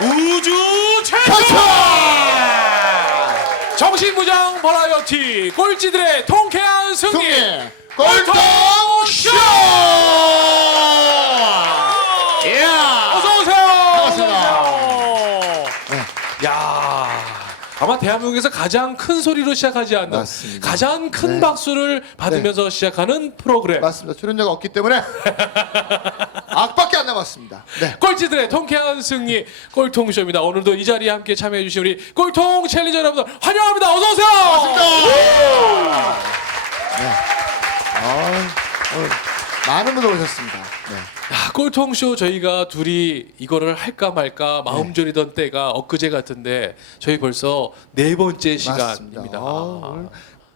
우주 최초 정신무장 버라이어티 꼴찌들의 통쾌한 승리 꼴통쇼. 어서 오세요. 반갑습니다. 야, 아마 대한민국에서 가장 큰 소리로 시작하지 않는 맞습니다. 가장 큰 네. 박수를 받으면서 시작하는 프로그램. 맞습니다. 출연료가 없기 때문에 악밖에 안 남았습니다. 네. 꼴찌들의 통쾌한 승리 꼴통쇼입니다. 오늘도 이 자리에 함께 참여해주신 우리 꼴통 챌린저 여러분들 환영합니다. 어서 오세요. 네. 오늘 많은 분들 오셨습니다. 네. 야, 꼴통쇼 저희가 둘이 이거를 할까 말까 마음 졸이던 때가 엊그제 같은데 저희 벌써 네 번째 시간입니다. 맞습니다. 오늘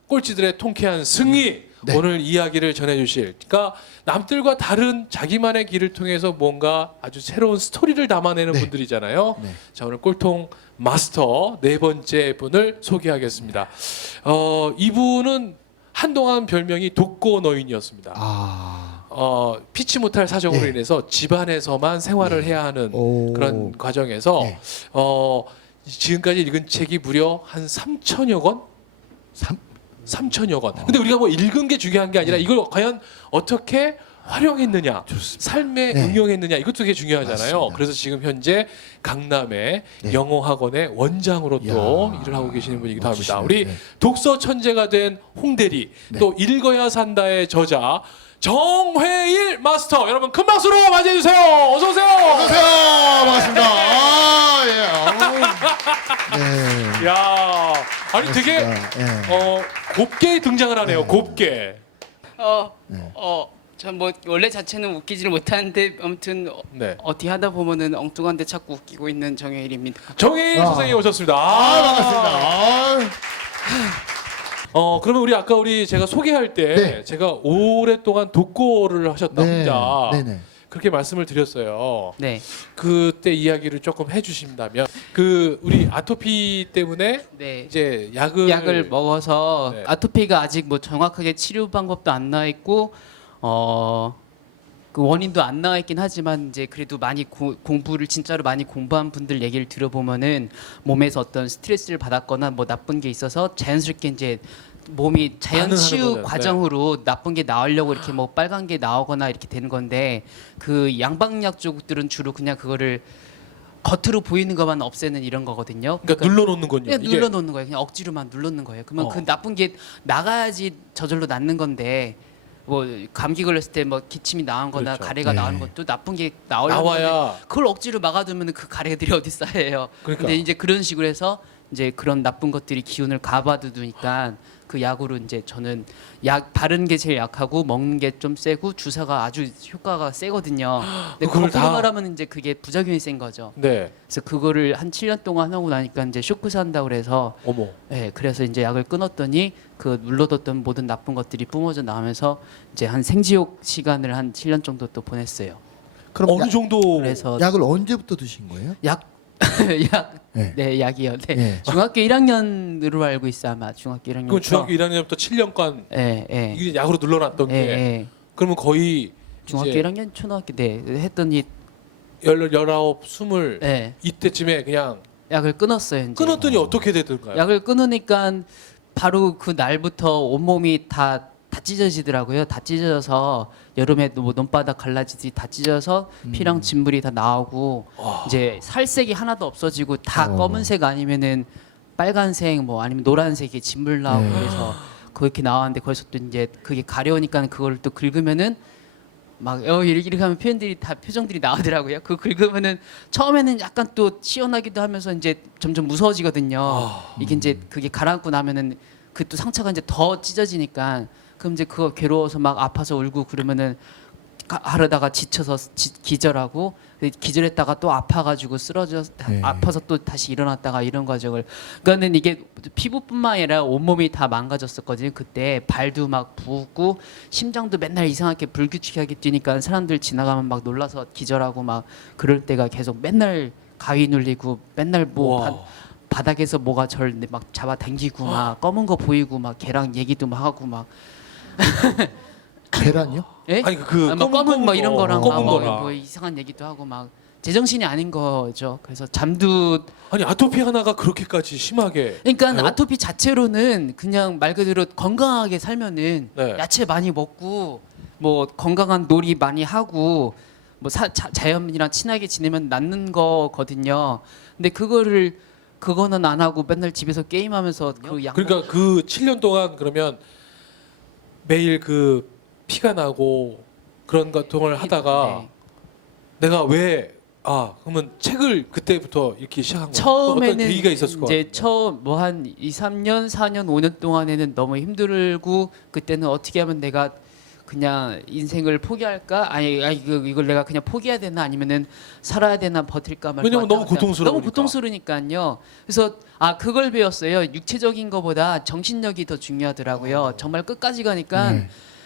꼴찌들의 통쾌한 승리. 네. 오늘 이야기를 전해주실, 그러니까 남들과 다른 자기만의 길을 통해서 뭔가 아주 새로운 스토리를 담아내는 네. 분들이잖아요. 네. 자, 오늘 꼴통 마스터 네 번째 분을 소개하겠습니다. 이분은 한동안 별명이 독거노인이었습니다. 피치 못할 사정으로 네. 인해서 집안에서만 생활을 해야 하는 오. 그런 과정에서 네. 지금까지 읽은 책이 무려 한 3천여 권? 3천여 권. 근데 우리가 뭐 읽은 게 중요한 게 아니라 이걸 과연 어떻게 활용했느냐, 삶에 네. 응용했느냐, 이것도 되게 중요하잖아요. 맞습니다. 그래서 지금 현재 강남의 네. 영어 학원의 원장으로 또 이야, 일을 하고 계시는 분이기도 합니다. 멋지시네. 우리 네. 독서 천재가 된 홍대리, 네. 또 읽어야 산다의 저자 정회일 마스터, 여러분 큰 박수로 맞이해 주세요. 어서 오세요. 안녕하세요. 반갑습니다. 예. 네. 야, 아니 되게 반갑습니다. 예. 곱게 등장을 하네요. 곱게. 전 뭐 원래 자체는 웃기지를 못하는데 아무튼 네. 어디 하다 보면은 엉뚱한데 자꾸 웃기고 있는 정혜일입니다. 정혜일 아. 선생님 오셨습니다. 반갑습니다. 그러면 우리 제가 소개할 때 네. 제가 오랫동안 독고를 하셨다 혼자 네네. 그렇게 말씀을 드렸어요. 네, 그때 이야기를 조금 해주신다면 우리 아토피 때문에 네. 이제 약을 먹어서 네. 아토피가 아직 뭐 정확하게 치료 방법도 안 나와 있고 그 원인도 안 나와 있긴 하지만 이제 그래도 많이 공부를 진짜로 많이 공부한 분들 얘기를 들어보면은 몸에서 어떤 스트레스를 받았거나 뭐 나쁜 게 있어서 자연스럽게 이제 몸이 자연 반응하는 치유 거잖아요. 과정으로 나쁜 게 나오려고 이렇게 뭐 빨간 게 나오거나 이렇게 되는 건데 그 양방약 쪽들은 주로 그냥 그거를 겉으로 보이는 것만 없애는 이런 거거든요. 그러니까 눌러놓는군요. 그냥 이게 눌러놓는 거예요. 그냥 억지로만 눌러놓는 거예요. 그러면 그 나쁜 게 나가야지 저절로 낫는 건데 뭐 감기 걸렸을 때 뭐 기침이 나온거나 그렇죠. 가래가 네. 나오는 것도 나쁜 게 나오려고 하는데 나와야 그걸 억지로 막아두면 그 가래들이 어디 쌓여요. 그러니까. 근데 이제 그런 식으로 해서 이제 그런 나쁜 것들이 기운을 가둬두니까 그 약으로 이제 저는 약 바르는 게 제일 약하고 먹는 게 좀 세고 주사가 아주 효과가 세거든요. 근데 그걸 거꾸로 다- 말하면 이제 그게 부작용이 센 거죠. 네. 그래서 그거를 한 7년 동안 하고 나니까 이제 쇼크 산다고 그래서 어머. 그래서 이제 약을 끊었더니 그 눌러뒀던 모든 나쁜 것들이 뿜어져 나오면서 이제 한 생지옥 시간을 한 7년 정도 또 보냈어요. 그럼 어느 정도 그래서 약을 언제부터 드신 거예요? 약 네. 네, 약이요. 네. 네. 중학교 1학년으로 알고 있어요, 아마. 중학교 1학년. 그럼 중학교 1학년부터 7년간 예, 예. 이게 약으로 눌러놨던 예, 게 예. 그러면 거의 중학교 이제 1학년, 초등학교 네. 했더니 19, 20 예. 이때쯤에 그냥 약을 끊었어요, 이제. 끊었더니 어떻게 되던가요? 약을 끊으니까 바로 그 날부터 온몸이 다 찢어지더라고요. 다 찢어져서 여름에 뭐 눈바닥 갈라지듯이 다 찢어서 피랑 진물이 다 나오고 이제 살색이 하나도 없어지고 다 검은색 아니면은 빨간색 뭐 아니면 노란색이 진물 나오고 네. 그래서 그렇게 나왔는데 거기서 또 이제 그게 가려우니까 그걸 또 긁으면은 막 이렇게 하면 표현들이 다 표정들이 나오더라고요. 그 긁으면은 처음에는 약간 또 시원하기도 하면서 이제 점점 무서워지거든요. 이게 이제 그게 가라앉고 나면은 그 또 상처가 이제 더 찢어지니까 그럼 이제 그거 괴로워서 막 아파서 울고 그러면은 하려다가 지쳐서 기절하고 기절했다가 또 아파가지고 쓰러져 네. 아파서 또 다시 일어났다가 이런 과정을 그러니까는 이게 피부뿐만 아니라 온몸이 다 망가졌었거든요. 그때 발도 막 부었고 심장도 맨날 이상하게 불규칙하게 뛰니까 사람들 지나가면 막 놀라서 기절하고 막 그럴 때가 계속 맨날 가위 눌리고 맨날 뭐 와. 바닥에서 뭐가 절 막 잡아 당기고 막 검은 거 보이고 막 걔랑 얘기도 막 하고 막 계란이요? 예? 아니 그 뭐 검은 뭐 이런 거랑 막 검은 뭐, 거랑 뭐 이상한 얘기도 하고 막 제정신이 아닌 거죠. 그래서 잠도 아니 아토피 하나가 그렇게까지 심하게. 그러니까 해요? 아토피 자체로는 그냥 말 그대로 건강하게 살면은 네. 야채 많이 먹고 뭐 건강한 놀이 많이 하고 뭐 자연이랑 친하게 지내면 낫는 거거든요. 근데 그거는 안 하고 맨날 집에서 게임하면서 그 약. 그러니까 그 7년 동안 그러면 매일 그 피가 나고 그런 고통을 하다가 네. 내가 왜 그러면 책을 그때부터 이렇게 시작한 거예요? 처음에는 어떤 계기가 있었을 것 이제 같아요. 처음 뭐 한 2, 3년, 4년, 5년 동안에는 너무 힘들고 그때는 어떻게 하면 내가 그냥 인생을 포기할까? 아니 이걸 내가 그냥 포기해야 되나 아니면은 살아야 되나 버틸까 말까. 왜냐면 너무 왔다 갔다. 고통스러우니까. 너무 고통스러우니까요. 그래서 그걸 배웠어요. 육체적인 거보다 정신력이 더 중요하더라고요. 정말 끝까지 가니까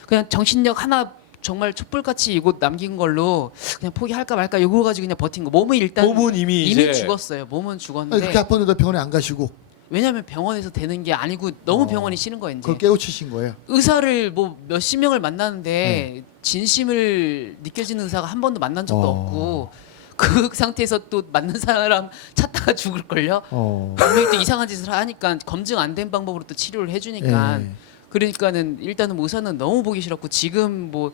그냥 정신력 하나 정말 촛불같이 이곳 남긴 걸로 그냥 포기할까 말까 이거 가지고 그냥 버틴 거. 몸은 일단 몸은 이미 이제 죽었어요. 몸은 아니, 죽었는데 그렇게 아팠는데 병원에 안 가시고 왜냐하면 병원에서 되는 게 아니고 너무 병원이 싫은 거예요. 이제 그걸 깨우치신 거예요. 의사를 뭐 몇십 명을 만나는데 진심을 느껴지는 의사가 한 번도 만난 적도 없고 그 상태에서 또 맞는 사람 찾다가 죽을 걸요. 분명히 또 이상한 짓을 하니까 검증 안 된 방법으로 또 치료를 해주니까 예. 그러니까는 일단은 의사는 너무 보기 싫었고 지금 뭐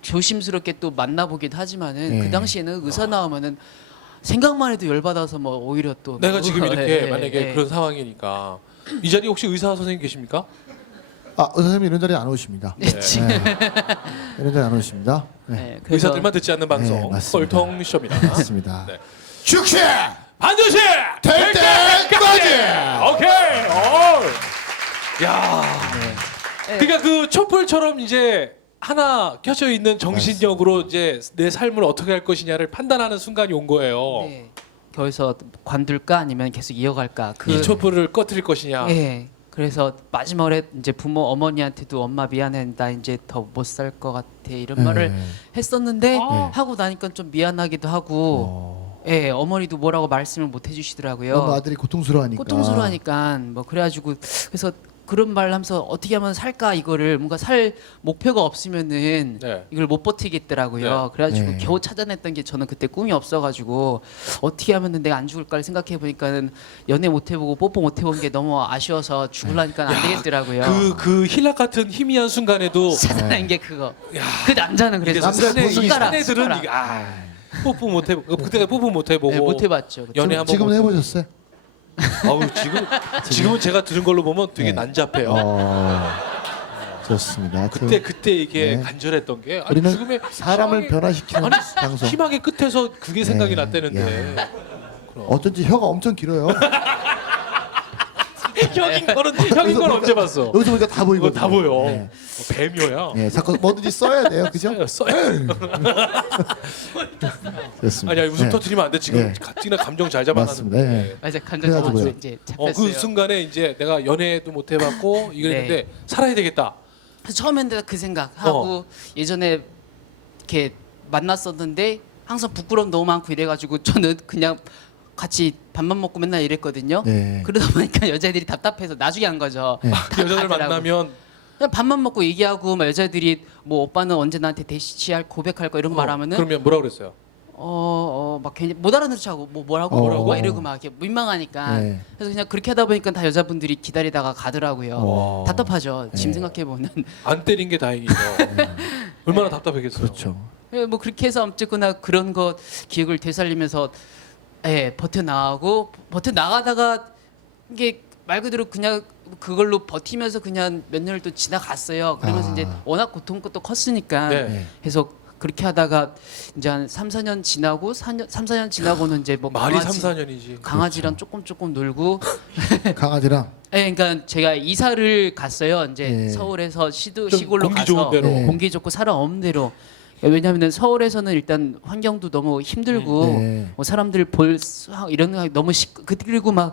조심스럽게 또 만나보긴 하지만은 예. 그 당시에는 의사 나오면은 생각만 해도 열받아서 뭐 오히려 또 내가 지금 이렇게 예, 만약에 예. 그런 상황이니까 이 자리에 혹시 의사 선생님 계십니까? 의사 선생님 이런 자리에 안 오십니다. 네, 지금 이런 자리에 안 오십니다. 네. 네, 그래서 의사들만 듣지 않는 방송 맞습니다. 꼴통쇼입니다. 맞습니다. 네. 즉시 반드시 될 때까지. 오케이. 야. 네. 그러니까 그 촛불처럼 이제 하나 켜져 있는 정신력으로 이제 내 삶을 어떻게 할 것이냐를 판단하는 순간이 온 거예요. 네. 거기서 관둘까 아니면 계속 이어갈까 이 촛불을 꺼뜨릴 것이냐. 예. 그래서 마지막에 이제 부모 어머니한테도 엄마 미안해 나 이제 더 못 살 것 같아 이런 말을 했었는데 하고 나니까 좀 미안하기도 하고 예 어머니도 뭐라고 말씀을 못 해주시더라고요. 너무 아들이 고통스러워하니까. 고통스러워하니까 뭐 그래가지고 그래서 그런 말 하면서 어떻게 하면 살까 이거를 뭔가 살 목표가 없으면은 네. 이걸 못 버티겠더라고요. 네. 그래가지고 네. 겨우 찾아냈던 게 저는 그때 꿈이 없어가지고 어떻게 하면은 내가 안 죽을까를 생각해 보니까는 연애 못 해보고 뽀뽀 못 해본 게 너무 아쉬워서 죽으려니까 안 되겠더라고요. 그 힐락 같은 희미한 순간에도 찾아낸 게 그거. 그 남자는 그래서 남자 사내, 이 숟가락, 사내들은 숟가락. 이게 뽀뽀 못 해보고 그때 뽀뽀 못 해보고 네, 못 해봤죠. 연애 한번 지금은 못- 해보셨어요? 아우 지금은 제가 들은 걸로 보면 되게 네. 난잡해요. 좋습니다. 그때 이게 네. 간절했던 게 우리는 죽음의 사람을 희망의- 변화시키는 아니 방송. 희망의 끝에서 그게 생각이 네. 났다는데 어쩐지 혀가 엄청 길어요. 형인 건 언제 봤어? 여기서 보니까 다 보이고. 이거 다 보여. 네. 뱀이야. 네, 자꾸 뭐든지 써야 돼요, 그죠? 써요. 그렇습니다. 아니야 웃음 네. 터뜨리면 안 돼. 지금 네. 가뜩이나 감정 잘 잡아놨는데. 맞습니다. 네. 맞아 감정 그래가지고요. 잡아서 이제 잡혔어요. 그 순간에 이제 내가 연애도 못 해봤고 이랬는데 네. 살아야 되겠다. 그래서 처음엔 내가 그 생각하고 예전에 이렇게 만났었는데 항상 부끄러움 너무 많고 이래가지고 저는 그냥 같이 밥만 먹고 맨날 이랬거든요. 네. 그러다 보니까 여자애들이 답답해서 나중에 한 거죠. 네. 다 여자를 가더라고. 만나면 그냥 밥만 먹고 얘기하고 막 여자애들이 뭐 오빠는 언제 나한테 대시할 고백할 거 이런 거 말하면은 그러면 뭐라 그랬어요? 막 괜히 못 알아듣자고 뭐 뭐라고 막 이러고 막 이렇게 민망하니까 네. 그래서 그냥 그렇게 하다 보니까 다 여자분들이 기다리다가 가더라고요. 답답하죠. 지금 생각해 보면. 안 때린 게 다행이죠. 얼마나 답답했겠어요. 그렇죠. 뭐 그렇게 해서 어쨌거나 그런 거 기억을 되살리면서 버텨 나가다가 이게 말 그대로 그냥 그걸로 버티면서 그냥 몇 년을 또 지나갔어요. 그러면서 이제 워낙 고통도 컸으니까 네. 해서 그렇게 하다가 이제 한 3, 4년 지나고 3, 4년 지나고는 이제 뭐 말이 3, 4년이지. 강아지랑 조금 놀고 강아지랑 그러니까 제가 이사를 갔어요. 이제 네. 서울에서 좀 시골로 공기 가서 좋은 데로. 네. 공기 좋고 사람 없는 데로. 왜냐하면 서울에서는 일단 환경도 너무 힘들고 네. 뭐 사람들 이런 거 너무 그리고 막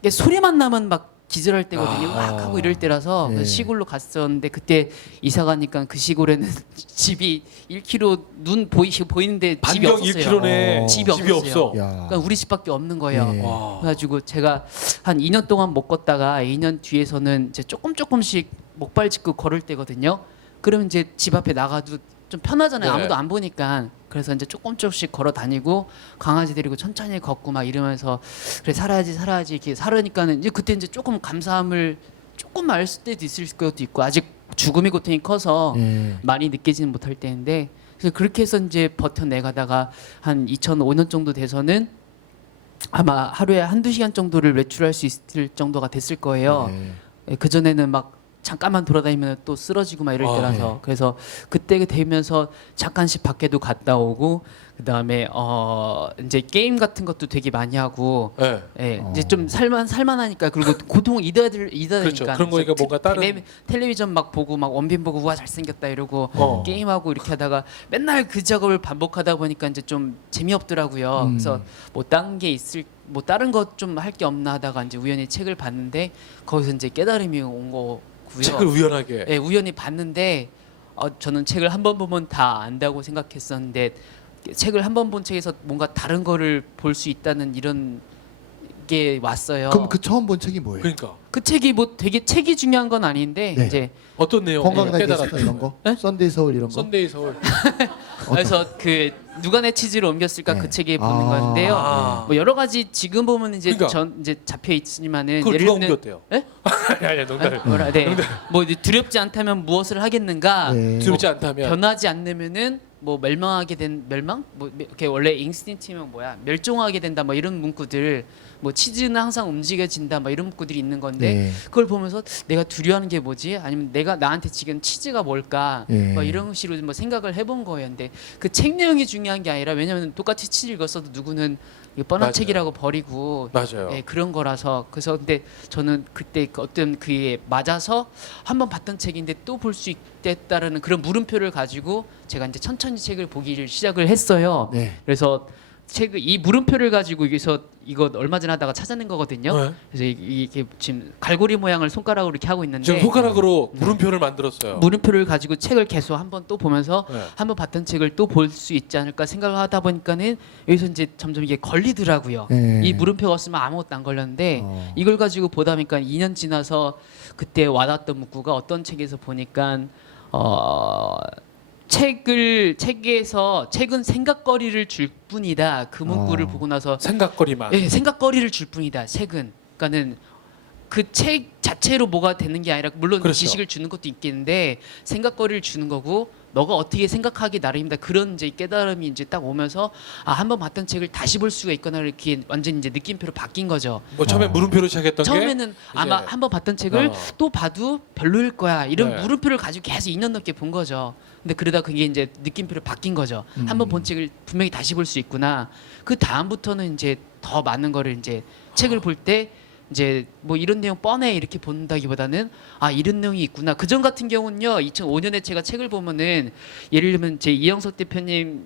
이게 소리만 나면 막 기절할 때거든요. 막 하고 이럴 때라서 네. 그래서 시골로 갔었는데 그때 이사 가니까 그 시골에는 집이 1km 눈 보이는데 집이 반경 없었어요. 1km 내 집이 집이 없었어요. 없어. 야. 그러니까 우리 집밖에 없는 거예요. 네. 와. 그래가지고 제가 한 2년 동안 못 걷다가 2년 뒤에서는 이제 조금씩 목발 짚고 걸을 때거든요. 그러면 이제 집 앞에 나가도 좀 편하잖아요. 네. 아무도 안 보니까. 그래서 이제 조금씩 걸어 다니고 강아지 데리고 천천히 걷고 막 이러면서 그래 살아야지 이렇게 살으니까는 이제 그때 이제 조금 감사함을 조금 알 때도 있을 것도 있고 아직 죽음의 고통이 커서 예. 많이 느끼지는 못할 때인데 그래서 그렇게 해서 이제 버텨내가다가 한 2005년 정도 돼서는 아마 하루에 한두 시간 정도를 외출할 수 있을 정도가 됐을 거예요. 예. 그 전에는 막 잠깐만 돌아다니면 또 쓰러지고 막 이럴 아, 때라서 그래서 그때 되면서 잠깐씩 밖에도 갔다 오고 그 다음에 이제 게임 같은 것도 되게 많이 하고 네. 예, 이제 좀 살만하니까 그리고 고통을 잊어야 되니까 그렇죠. 그런 거니까 뭔가 다른 텔레비전 막 보고 막 원빈 보고 와 잘생겼다 이러고 어. 게임하고 이렇게 하다가 맨날 그 작업을 반복하다 보니까 이제 좀 재미없더라고요. 그래서 뭐 다른 게 있을 뭐 다른 것 좀 할 게 없나 하다가 이제 우연히 책을 봤는데 거기서 이제 깨달음이 온 거고요. 책을 우연하게. 예, 우연히 봤는데 저는 책을 한 번 보면 다 안다고 생각했었는데 책을 한 번 본 책에서 뭔가 다른 거를 볼 수 있다는 이런 게 왔어요. 그럼 그 처음 본 책이 뭐예요? 그러니까 그 책이 뭐 되게 책이 중요한 건 아닌데 네. 이제 어떤 내용 건강 다이제스트 깨달았어요? 이런 거? 네? 썬데이 서울 이런 거? 썬데이 서울. 그래서 그 누가 내 치즈를 옮겼을까 네. 그 책에 보는 아. 건데요. 아. 뭐 여러 가지 지금 보면 이제 그러니까. 전 이제 잡혀 있지만은 그걸 누가 옮겼대요? 예? 아니 농담. 뭐라 네. 뭐 이제 두렵지 않다면 무엇을 하겠는가? 네. 두렵지 않다면 변하지 않으면은 뭐 멸망하게 된 멸망? 뭐 이렇게 원래 인스틴트면 뭐야? 멸종하게 된다 뭐 이런 문구들 뭐 치즈는 항상 움직여진다 뭐 이런 문구들이 있는 건데 네. 그걸 보면서 내가 두려워하는 게 뭐지? 아니면 내가 나한테 지금 치즈가 뭘까? 네. 뭐 이런 식으로 뭐 생각을 해본 거예요. 근데 그 책 내용이 중요한 게 아니라 왜냐면 똑같이 치즈 읽었어도 누구는 이거 뻔한 맞아요. 책이라고 버리고 맞아요. 예, 그런 거라서 그래서 근데 저는 그때 그 어떤 그에 맞아서 한번 봤던 책인데 또 볼 수 있겠다라는 그런 물음표를 가지고 제가 이제 천천히 책을 보기를 시작을 했어요. 네. 그래서 책을 이 물음표를 가지고 여기서 이거 얼마 전에 하다가 찾아낸 거거든요. 네. 그래서 이게 지금 갈고리 모양을 손가락으로 이렇게 하고 있는데 지금 손가락으로 물음표를 만들었어요. 물음표를 가지고 책을 계속 한번 또 보면서 네. 한번 봤던 책을 또 볼 수 있지 않을까 생각을 하다 보니까는 여기서 이제 점점 이게 걸리더라고요. 네. 이 물음표가 없으면 아무것도 안 걸렸는데 어. 이걸 가지고 보다 보니까 2년 지나서 그때 와닿았던 문구가 어떤 책에서 보니까 책에서 책은 생각거리를 줄 뿐이다. 그 문구를 보고 나서 생각거리만. 예, 생각거리를 줄 뿐이다. 책은 그러니까는 그 책 자체로 뭐가 되는 게 아니라 물론 그렇죠. 지식을 주는 것도 있겠는데 생각거리를 주는 거고 너가 어떻게 생각하기 나름이다. 그런 이제 깨달음이 이제 딱 오면서 한번 봤던 책을 다시 볼 수가 있거나 이렇게 완전 이제 느낌표로 바뀐 거죠. 뭐 처음에 물음표를 시작했던 게 처음에는 아마 한번 봤던 책을 또 봐도 별로일 거야 이런 네. 물음표를 가지고 계속 2년 넘게 본 거죠. 근데 그러다 그게 이제 느낌표로 바뀐 거죠. 한번 본 책을 분명히 다시 볼 수 있구나. 그 다음부터는 이제 더 많은 거를 이제 책을 볼 때 이제 뭐 이런 내용 뻔해 이렇게 본다기보다는 이런 내용이 있구나. 그전 같은 경우는요 2005년에 제가 책을 보면은 예를 들면 제 이영석 대표님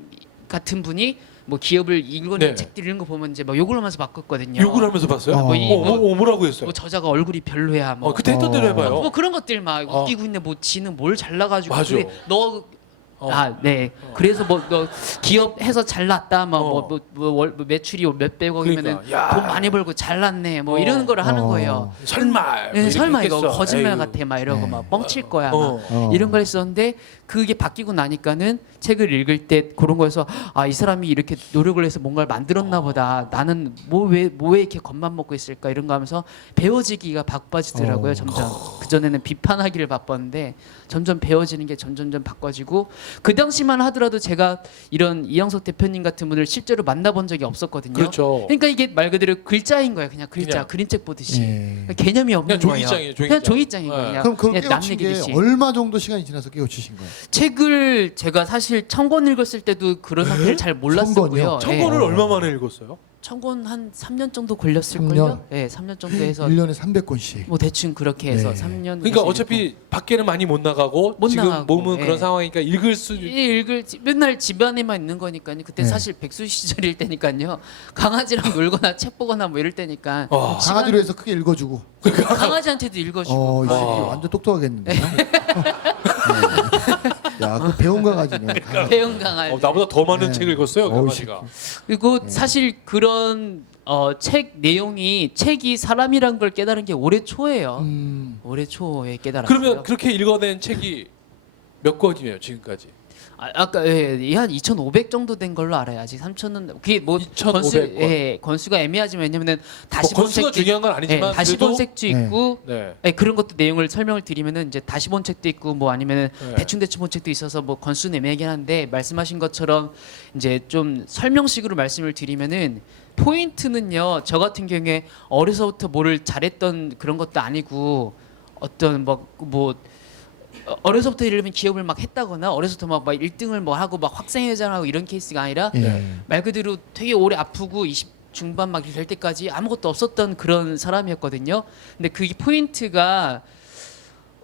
같은 분이 뭐 기업을 읽어낸 네. 책들 이런 거 보면 이제 막 욕을 하면서 바꿨거든요. 욕을 하면서 봤어요. 뭐 이- 뭐라고 했어요? 뭐 저자가 얼굴이 별로야. 뭐, 그때 했던 대로 해봐요. 뭐 그런 것들 막 어. 웃기고 있네. 뭐 지는 뭘 잘나가지고 맞아. 그래 너 어. 네. 그래서 뭐 너 기업 해서 잘났다. 뭐 매출이 몇백억이면은 그러니까, 야. 돈 많이 벌고 잘났네. 뭐 이런 거를 하는 거예요. 설마. 네, 이렇게 설마 이거 했겠어. 거짓말 에휴. 같아 막 이러고 네. 막 뻥칠 거야. 어. 막 이런 걸 했었는데 그게 바뀌고 나니까는 책을 읽을 때 그런 거에서 이 사람이 이렇게 노력을 해서 뭔가를 만들었나 보다. 나는 뭐 왜 이렇게 겉만 먹고 있을까 이런 거 하면서 배워지기가 바빠지더라고요. 점점 그 전에는 비판하기를 바빴는데 점점 배워지는 게 점점점 바꿔지고 그 당시만 하더라도 제가 이런 이영석 대표님 같은 분을 실제로 만나본 적이 없었거든요. 그렇죠. 그러니까 이게 말 그대로 글자인 거예요. 그냥 글자 그냥. 그림책 보듯이 예. 그러니까 개념이 없는 그냥 거예요. 종이장이에요, 종이장. 그냥 종이장인 네. 거예요. 그냥 그럼 그걸 그냥 남 깨우친 게 얘기듯이. 얼마 정도 시간이 지나서 깨우치신 거예요? 책을 제가 사실 청권 읽었을 때도 그런 상태를 잘 몰랐었고요. 청권이요? 청권을 예. 얼마 만에 읽었어요? 청권 한 3년 정도 걸렸을 3년? 걸요. 예, 3년 정도 해서 1년에 300권씩. 뭐 대충 그렇게 해서 네. 3년. 그러니까 어차피 밖에는 많이 못 나가고 못 지금 나가고, 몸은 예. 그런 상황이니까 읽을 수 맨날 집안에만 있는 거니까요. 그때 네. 사실 백수 시절일 때니까요. 강아지랑 놀거나 책 보거나 뭐 이럴 때니까 강아지로 해서 크게 읽어주고. 강아지한테도 읽어주고. 이 새끼 와. 완전 똑똑하겠는데. 야, 그 배운 강아지네. 배운 강아지. 나보다 더 많은 네. 책을 읽었어요, 어우, 강아지가. 그리고 사실 그런 책 내용이 책이 사람이란 걸 깨달은 게 올해 초예요. 올해 초에 깨달았어요. 그러면 그렇게 읽어낸 책이 몇 권이에요, 지금까지? 아까 예, 한 2,500 정도 된 걸로 알아요. 아직 3,000은 그게 뭐 2,500 건수 건. 예, 건수가 애매하지만 왜냐면은 다시 뭐 본 건수가 책도 중요한 건 아니지만 예, 다시 그래도 본 책도 있고 네. 예, 그런 것도 내용을 설명을 드리면은 이제 다시 본 책도 있고 뭐 아니면은 네. 대충 본 책도 있어서 뭐 건수는 애매하긴 한데 말씀하신 것처럼 이제 좀 설명식으로 말씀을 드리면은 포인트는요. 저 같은 경우에 어려서부터 뭐를 잘했던 그런 것도 아니고 어떤 뭐 어려서부터 예를 들면 기업을 막 했다거나 어려서부터 막 1등을 뭐 하고 막 학생회장하고 이런 케이스가 아니라 예. 말 그대로 되게 오래 아프고 20 중반 막 될 때까지 아무것도 없었던 그런 사람이었거든요. 근데 그게 포인트가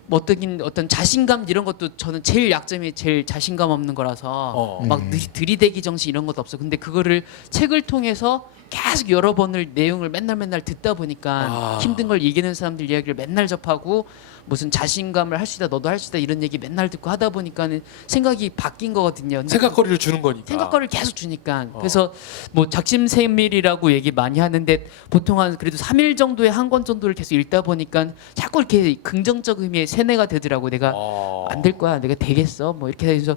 뭐 어떤 자신감 이런 것도 저는 제일 약점이 제일 자신감 없는 거라서 막 들이대기 정신 이런 것도 없어. 근데 그거를 책을 통해서 계속 여러 번을 내용을 맨날 듣다 보니까 힘든 걸 이기는 사람들 이야기를 맨날 접하고 무슨 자신감을 할 수 있다 너도 할 수 있다 이런 얘기 맨날 듣고 하다 보니까는 생각이 바뀐 거거든요. 근데 생각거리를 주는 거니까. 생각거리를 계속 주니까 그래서 뭐 작심삼일이라고 얘기 많이 하는데 보통 한 그래도 3일 정도에 한 권 정도를 계속 읽다 보니까 자꾸 이렇게 긍정적 의미의 세뇌가 되더라고. 내가 안 될 거야 내가 되겠어 뭐 이렇게 해서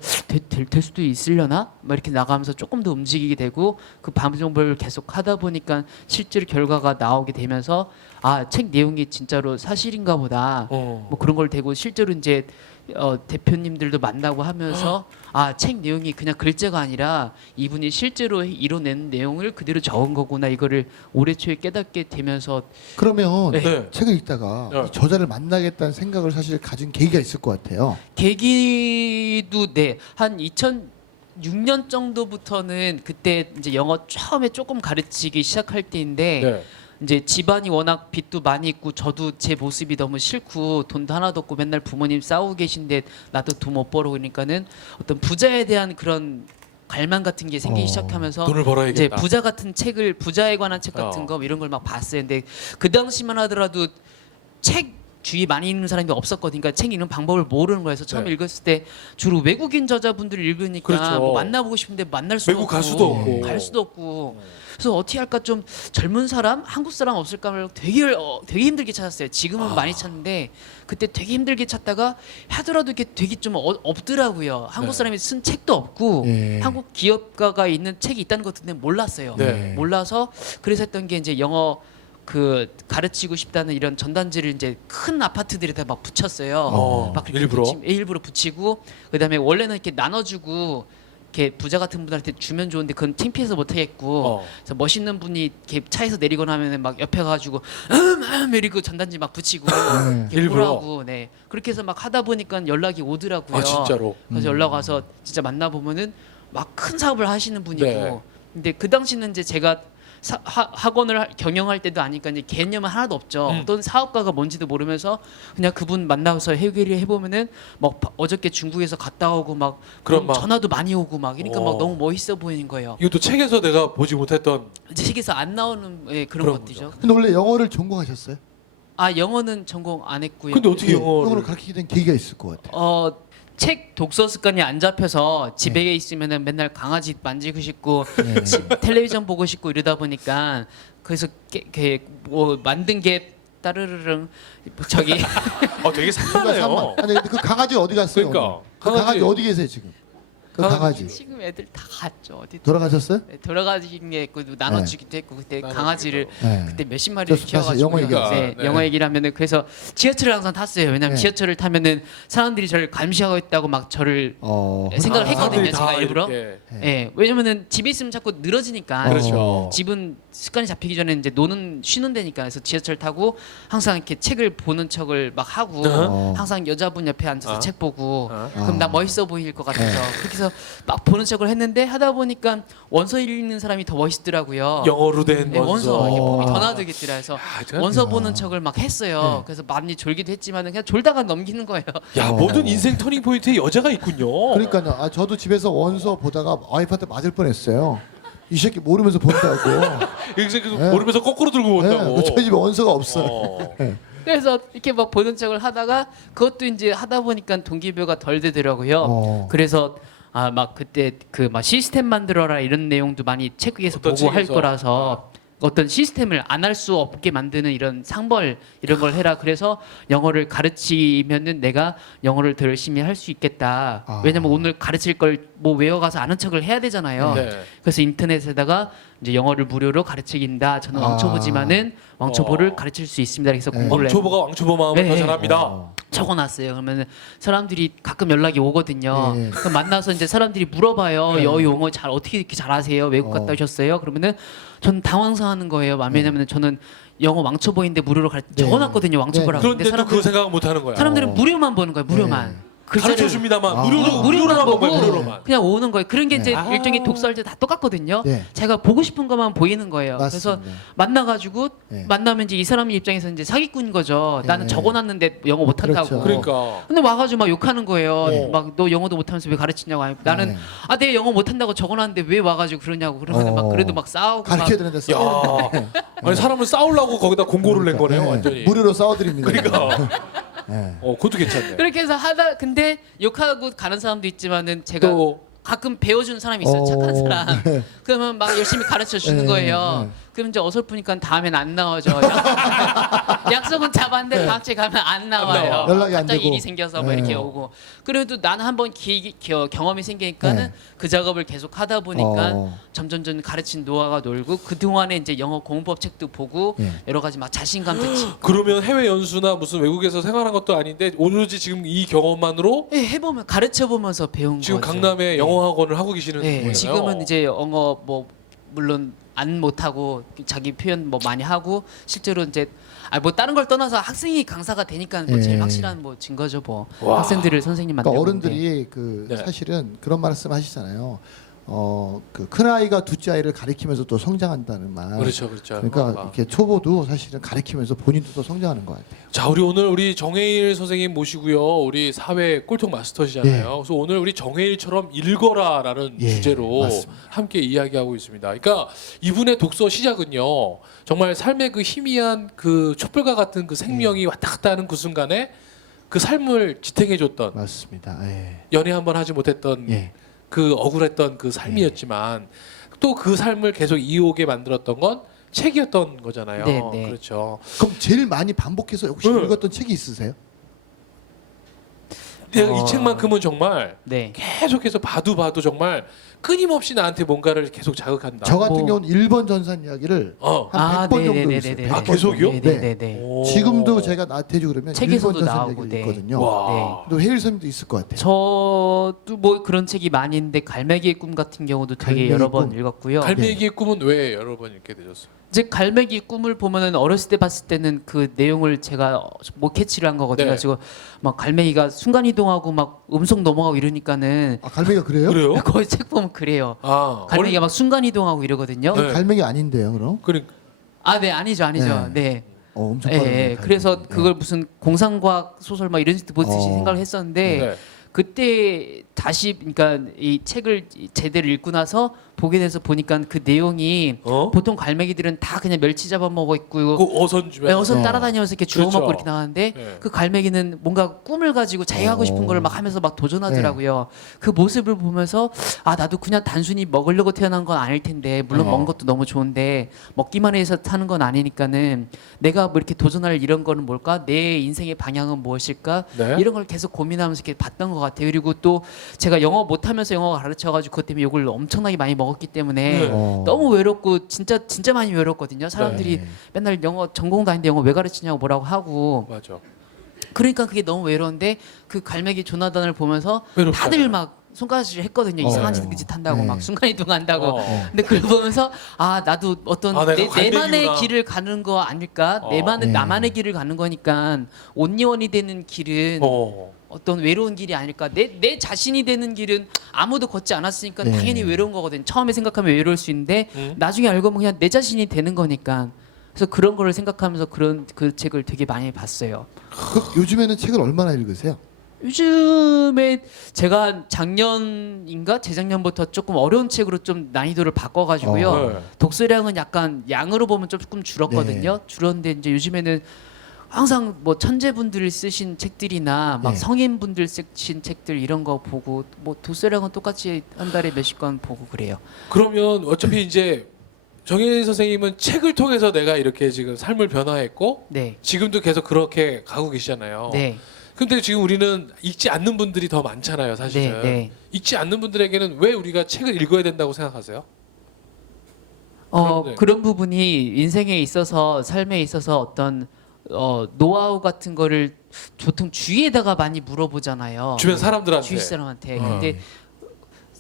될 수도 있으려나 뭐 이렇게 나가면서 조금 더 움직이게 되고 그 방송을 계속 하다 보니까 실제로 결과가 나오게 되면서 아 책 내용이 진짜로 사실인가 보다 뭐 그런 걸 되고 실제로 이제 대표님들도 만나고 하면서 아 책 내용이 그냥 글자가 아니라 이분이 실제로 이뤄낸 내용을 그대로 적은 거구나 이거를 올해 초에 깨닫게 되면서 그러면 네. 책을 읽다가 네. 이 저자를 만나겠다는 생각을 사실 가진 계기가 있을 것 같아요. 계기도 한 2006년 정도부터는 그때 이제 영어 처음에 조금 가르치기 시작할 때인데 네. 이제 집안이 워낙 빚도 많이 있고 저도 제 모습이 너무 싫고 돈도 하나도 없고 맨날 부모님 싸우고 계신데 나도 돈 못 벌어 그러니까는 어떤 부자에 대한 그런 갈망 같은 게 생기기 시작하면서 돈을 벌어야겠다. 이제 부자 같은 책을 부자에 관한 책 같은 거 이런 걸 막 봤어요. 근데 그 당시만 하더라도 책 주위 많이 읽는 사람이 없었거든요. 그러니까 책 읽는 방법을 모르는 거여서 처음 네. 읽었을 때 주로 외국인 저자분들을 읽으니까 그렇죠. 뭐 만나보고 싶은데 만날 수도 외국 없고 갈 수도 없고. 갈 수도 없고 그래서 어떻게 할까 좀 젊은 사람 한국 사람 없을까 하면 되게 힘들게 찾았어요. 지금은 많이 찾는데 그때 되게 힘들게 찾다가 하더라도 이게 되게 좀 없더라고요. 한국 네. 사람이 쓴 책도 없고 예. 한국 기업가가 있는 책이 있다는 것도 몰랐어요. 네. 몰라서 그래서 했던 게 이제 영어 그 가르치고 싶다는 이런 전단지를 이제 큰 아파트들에다 막 붙였어요. 막 그렇게 일부러? 일부러 붙이고 그다음에 원래는 이렇게 나눠주고 이렇게 부자 같은 분한테 주면 좋은데 그건 창피해서 못 하겠고 그래서 멋있는 분이 이렇게 차에서 내리거나 하면은 막 옆에 가가지고 이러고 전단지 막 붙이고 이렇게 일부러? 보라고 네 그렇게 해서 막 하다 보니까 연락이 오더라고요. 아 진짜로. 그래서 연락 와서 진짜 만나 보면은 막 큰 사업을 하시는 분이고 네. 근데 그 당시는 이제 제가 학원을 경영할 때도 아니까 이제 개념은 하나도 없죠. 어떤 사업가가 뭔지도 모르면서 그냥 그분 만나서 해결을 해보면은 막 어저께 중국에서 갔다 오고 막 그럼 막- 전화도 많이 오고 막 이러니까 어. 막 너무 멋있어 보이는 거예요. 이것도 책에서 내가 보지 못했던 이제 책에서 안 나오는 예, 그런 그런 것들이죠. 근데 원래 영어를 전공하셨어요? 아 영어는 전공 안 했고요. 근데 어떻게 예, 영어를 가르치게 된 계기가 있을 것 같아요. 책 독서 습관이 안 잡혀서 집에 네. 있으면은 맨날 강아지 만지고 싶고 네. 텔레비전 보고 싶고 이러다 보니까 그래서 뭐 만든 게 따르르릉 저기 되게 산만해요. 아니 근데 그 강아지 어디 갔어요? 그러니까. 오늘? 그 강아지 강아지 어디 계세요 지금? 그 강아지 지금 애들 다 갔죠. 어디 돌아가셨어요? 돌아가신 게 있고 나눠주기도 했고 그때 강아지를 네. 그때 몇십 마리를 다시 키워가지고 영어 얘기하세요. 네, 네. 영어 얘기를 하면은 그래서 지하철을 항상 탔어요. 왜냐면 네. 지하철을 타면은 사람들이 저를 감시하고 있다고 막 저를 생각을 했거든요. 사람들이 제가 다 일부러. 이렇게. 예, 왜냐면은 집에 있으면 자꾸 늘어지니까. 그렇죠. 집은 습관이 잡히기 전에 이제 쉬는 데니까 그래서 지하철 타고 항상 이렇게 책을 보는 척을 막 하고 항상 여자분 옆에 앉아서 책 보고 그럼 나 멋있어 보일 것 같아서 그렇게 해서 막 보는 척을 했는데 하다 보니까 원서 읽는 사람이 더 멋있더라고요. 영어로 된 네, 원서 이렇게 폼이 더 아. 나들겠더라 해서 제가- 원서 보는 척을 막 했어요. 그래서 많이 졸기도 했지만 그냥 졸다가 넘기는 거예요. 야 모든 인생 터닝 포인트에 여자가 있군요. 그러니까요. 저도 집에서 원서 보다가 와이프한테 맞을 뻔했어요. 이 새끼 모르면서 본다고. 그래서 네. 모르면서 거꾸로 들고 네, 온다고. 저희 집에 원서가 없어요. 어. 네. 그래서 이렇게 막 보는 척을 하다가 그것도 이제 하다 보니까 동기부여가 덜 되더라고요. 그래서 막 그때 그 막 시스템 만들어라 이런 내용도 많이 책 위에서 어떤 보고 할 책에서? 거라서 어떤 시스템을 안 할 수 없게 만드는 이런 상벌 이런 걸 해라. 그래서 영어를 가르치면은 내가 영어를 더 열심히 할 수 있겠다. 아. 왜냐면 오늘 가르칠 걸 뭐 외워가서 아는 척을 해야 되잖아요. 네. 그래서 인터넷에다가 이제 영어를 무료로 가르치긴다. 저는 아. 왕초보지만은 왕초보를 어. 가르칠 수 있습니다. 그래서 네. 공부를 왕초보가 왕초보 마음을 네. 더 잘합니다. 어. 적어놨어요. 그러면 사람들이 가끔 연락이 오거든요. 네. 그럼 만나서 이제 사람들이 물어봐요. 네. 영어 잘 어떻게 이렇게 잘하세요? 외국 갔다 오셨어요? 그러면은 전 당황스러워하는 거예요. 왜냐면 저는 영어 왕초보인데 무료로 네. 적어놨거든요. 왕초보라고. 근데 그런데도 그 생각 못 하는 거야. 사람들은 무료만 보는 거예요. 무료만. 글자를 가르쳐 줍니다만 아. 무료로만 무료만 본 거야. 보고 무료로만. 그냥 오는 거예요. 그런 게 이제 아. 일종의 독서할 때 다 똑같거든요. 네. 제가 보고 싶은 것만 보이는 거예요. 그래서 맞습니다. 만나가지고 네. 만나면 이제 이 사람 입장에서 이제 사기꾼인 거죠. 네. 나는 적어놨는데 영어 못한다고. 그렇죠. 그러니까 근데 와가지고 막 욕하는 거예요. 네. 막 너 영어도 못하면서 왜 가르치냐고. 나는 네. 아 내 영어 못한다고 적어놨는데 왜 와가지고 그러냐고. 그러면 막 그래도 막 싸우고 막. 가르쳐야 되는데 야, 싸우는데. 아니 사람을 싸우려고 거기다 공고를 낸 거네요, 네. 완전히. 무료로 싸워드립니다. 그러니까. 네. 그것도 괜찮네. 그렇게 해서 하다 근데 욕하고 가는 사람도 있지만은 제가 또 가끔 배워주는 사람이 있어요. 착한 사람. 네. 그러면 막 열심히 가르쳐 주는 네, 거예요. 네. 그럼 이제 어설프니까 다음엔 안 나와죠. 약속은 잡았는데 다음 주에 가면 안 나와요. 나와. 연락이 안 갑자기 되고. 일이 생겨서 뭐 네. 이렇게 오고. 그래도 나는 한번 경험이 생기니까는 네. 그 작업을 계속 하다 보니까 어. 점점 가르친 노하가 놀고 그 동안에 이제 영어 공부법 책도 보고 네. 여러 가지 막 자신감도 치. 그러면 해외 연수나 무슨 외국에서 생활한 것도 아닌데 오로지 지금 이 경험만으로 예, 해보면 가르쳐 보면서 배운 지금 거죠. 강남에 영어 학원을 하고 계시는 네, 거예요. 지금은 이제 영어 뭐 물론 안 못하고 자기 표현 뭐 많이 하고 실제로 이제 뭐 다른 걸 떠나서 학생이 강사가 되니까 뭐 제일 예. 확실한 뭐 증거죠 뭐. 와. 학생들을 선생님 만들고. 그러니까 어른들이 그 네. 사실은 그런 말씀 하시잖아요. 그 큰 아이가 둘째 아이를 가리키면서 또 성장한다는 말. 그렇죠, 그렇죠. 그러니까 이렇게 초보도 사실은 가리키면서 본인도 또 성장하는 것 같아요. 자, 우리 오늘 우리 정혜일 선생님 모시고요. 우리 사회 꼴통 마스터시잖아요. 네. 그래서 오늘 우리 정혜일처럼 읽어라라는 예, 주제로 맞습니다. 함께 이야기하고 있습니다. 그러니까 이분의 독서 시작은요. 정말 삶의 그 희미한 그 촛불과 같은 그 생명이 왔다 갔다 하는 그 순간에 그 삶을 지탱해줬던 맞습니다. 예. 연애 한번 하지 못했던 예. 그 억울했던 그 삶이었지만 또 그 삶을 계속 이어오게 만들었던 건 책이었던 거잖아요. 네, 네. 그렇죠. 그럼 제일 많이 반복해서 혹시 네. 읽었던 책이 있으세요? 내가 이 책만큼은 정말 네. 계속해서 봐도 정말 끊임없이 나한테 뭔가를 계속 자극한다. 저 같은 뭐- 경우는 일본 전산 이야기를 어. 한 100번 정도 있어요. 네네네네. 100번 계속이요? 정도. 네네네. 오. 지금도 제가 나태주 그러면 책에서도 일본 전산 나오고, 얘기를 네. 읽거든요. 와. 또 해일 선생님도 있을 것 같아요. 저도 뭐 그런 책이 많이 있는데 갈매기의 꿈 같은 경우도 되게 갈매기의 여러 번 꿈. 읽었고요. 갈매기의 꿈은 왜 여러 번 읽게 되셨어요? 이제 갈매기 꿈을 보면은 어렸을 때 봤을 때는 그 내용을 제가 못 캐치를 한 거거든요. 네. 그래가지고 막 갈매기가 순간 이동하고 막 음속 넘어가고 이러니까는 아, 갈매기가 그래요? 그래요? 거의 책 보면 그래요. 아, 갈매기가 막 순간 이동하고 이러거든요. 네. 갈매기 아닌데요, 그럼? 그러니까 아, 네, 아니죠. 네. 엄청 예, 빠르네. 예. 갈매기. 그래서 예. 그걸 무슨 공상과학 소설 막 이런 식으로 보듯이 어. 생각을 했었는데 네. 그때 다시 그러니까 이 책을 제대로 읽고 나서 보게 돼서 보니까 그 내용이 보통 갈매기들은 다 그냥 멸치 잡아먹어 있고 그 어선 주변. 어서 어. 따라다니면서 이렇게 주워 그렇죠. 먹고 이렇게 나가는데 네. 그 갈매기는 뭔가 꿈을 가지고 자기가 하고 싶은 어. 걸 막 하면서 막 도전하더라고요. 그 모습을 보면서 아 나도 그냥 단순히 먹으려고 태어난 건 아닐 텐데 물론 어. 먹는 것도 너무 좋은데 먹기만 해서 사는 건 아니니까는 내가 뭐 이렇게 도전할 이런 거는 뭘까? 내 인생의 방향은 무엇일까? 네. 이런 걸 계속 고민하면서 이렇게 봤던 것 같아요. 그리고 또 제가 영어 못하면서 영어 가르쳐가지고 그것 때문에 욕을 엄청나게 많이 먹었기 때문에 네. 너무 외롭고 진짜 많이 외롭거든요. 사람들이 네. 맨날 영어 전공도 아닌데 영어 왜 가르치냐고 뭐라고 하고 맞아. 그러니까 그게 너무 외로운데 그 갈매기 조나단을 보면서 외롭잖아요. 다들 막 손가락질 했거든요. 이상한 네. 짓 한다고 네. 막 순간 이동한다고. 어. 근데 그걸 보면서 아 나도 어떤 아, 내가 내만의 갈매기구나. 길을 가는 거 아닐까? 내만의 네. 나만의 길을 가는 거니까 온리원이 되는 길은 어. 어떤 외로운 길이 아닐까? 내 자신이 되는 길은 아무도 걷지 않았으니까 네. 당연히 외로운 거거든. 처음에 생각하면 외로울 수 있는데 나중에 알고 보면 그냥 내 자신이 되는 거니까. 그래서 그런 거를 생각하면서 그런 그 책을 되게 많이 봤어요. 그 요즘에는 책을 얼마나 읽으세요? 요즘에 제가 작년인가 재작년부터 조금 어려운 책으로 좀 난이도를 바꿔가지고요. 네. 독서량은 약간 양으로 보면 조금 줄었거든요. 줄었는데 이제 요즘에는 항상 뭐 천재분들이 쓰신 책들이나 막 네. 성인분들 쓰신 책들 이런 거 보고 뭐 독서량은 똑같이 한 달에 몇십 권 보고 그래요. 그러면 어차피 이제 정혜인 선생님은 책을 통해서 내가 이렇게 지금 삶을 변화했고 네. 지금도 계속 그렇게 가고 계시잖아요. 네. 근데 지금 우리는 읽지 않는 분들이 더 많잖아요, 사실은. 네, 네. 읽지 않는 분들에게는 왜 우리가 책을 읽어야 된다고 생각하세요? 그런데. 그런 부분이 인생에 있어서 삶에 있어서 어떤 노하우 같은 거를 보통 주위에다가 많이 물어보잖아요. 주변 사람들한테. 주위 사람한테. 어. 근데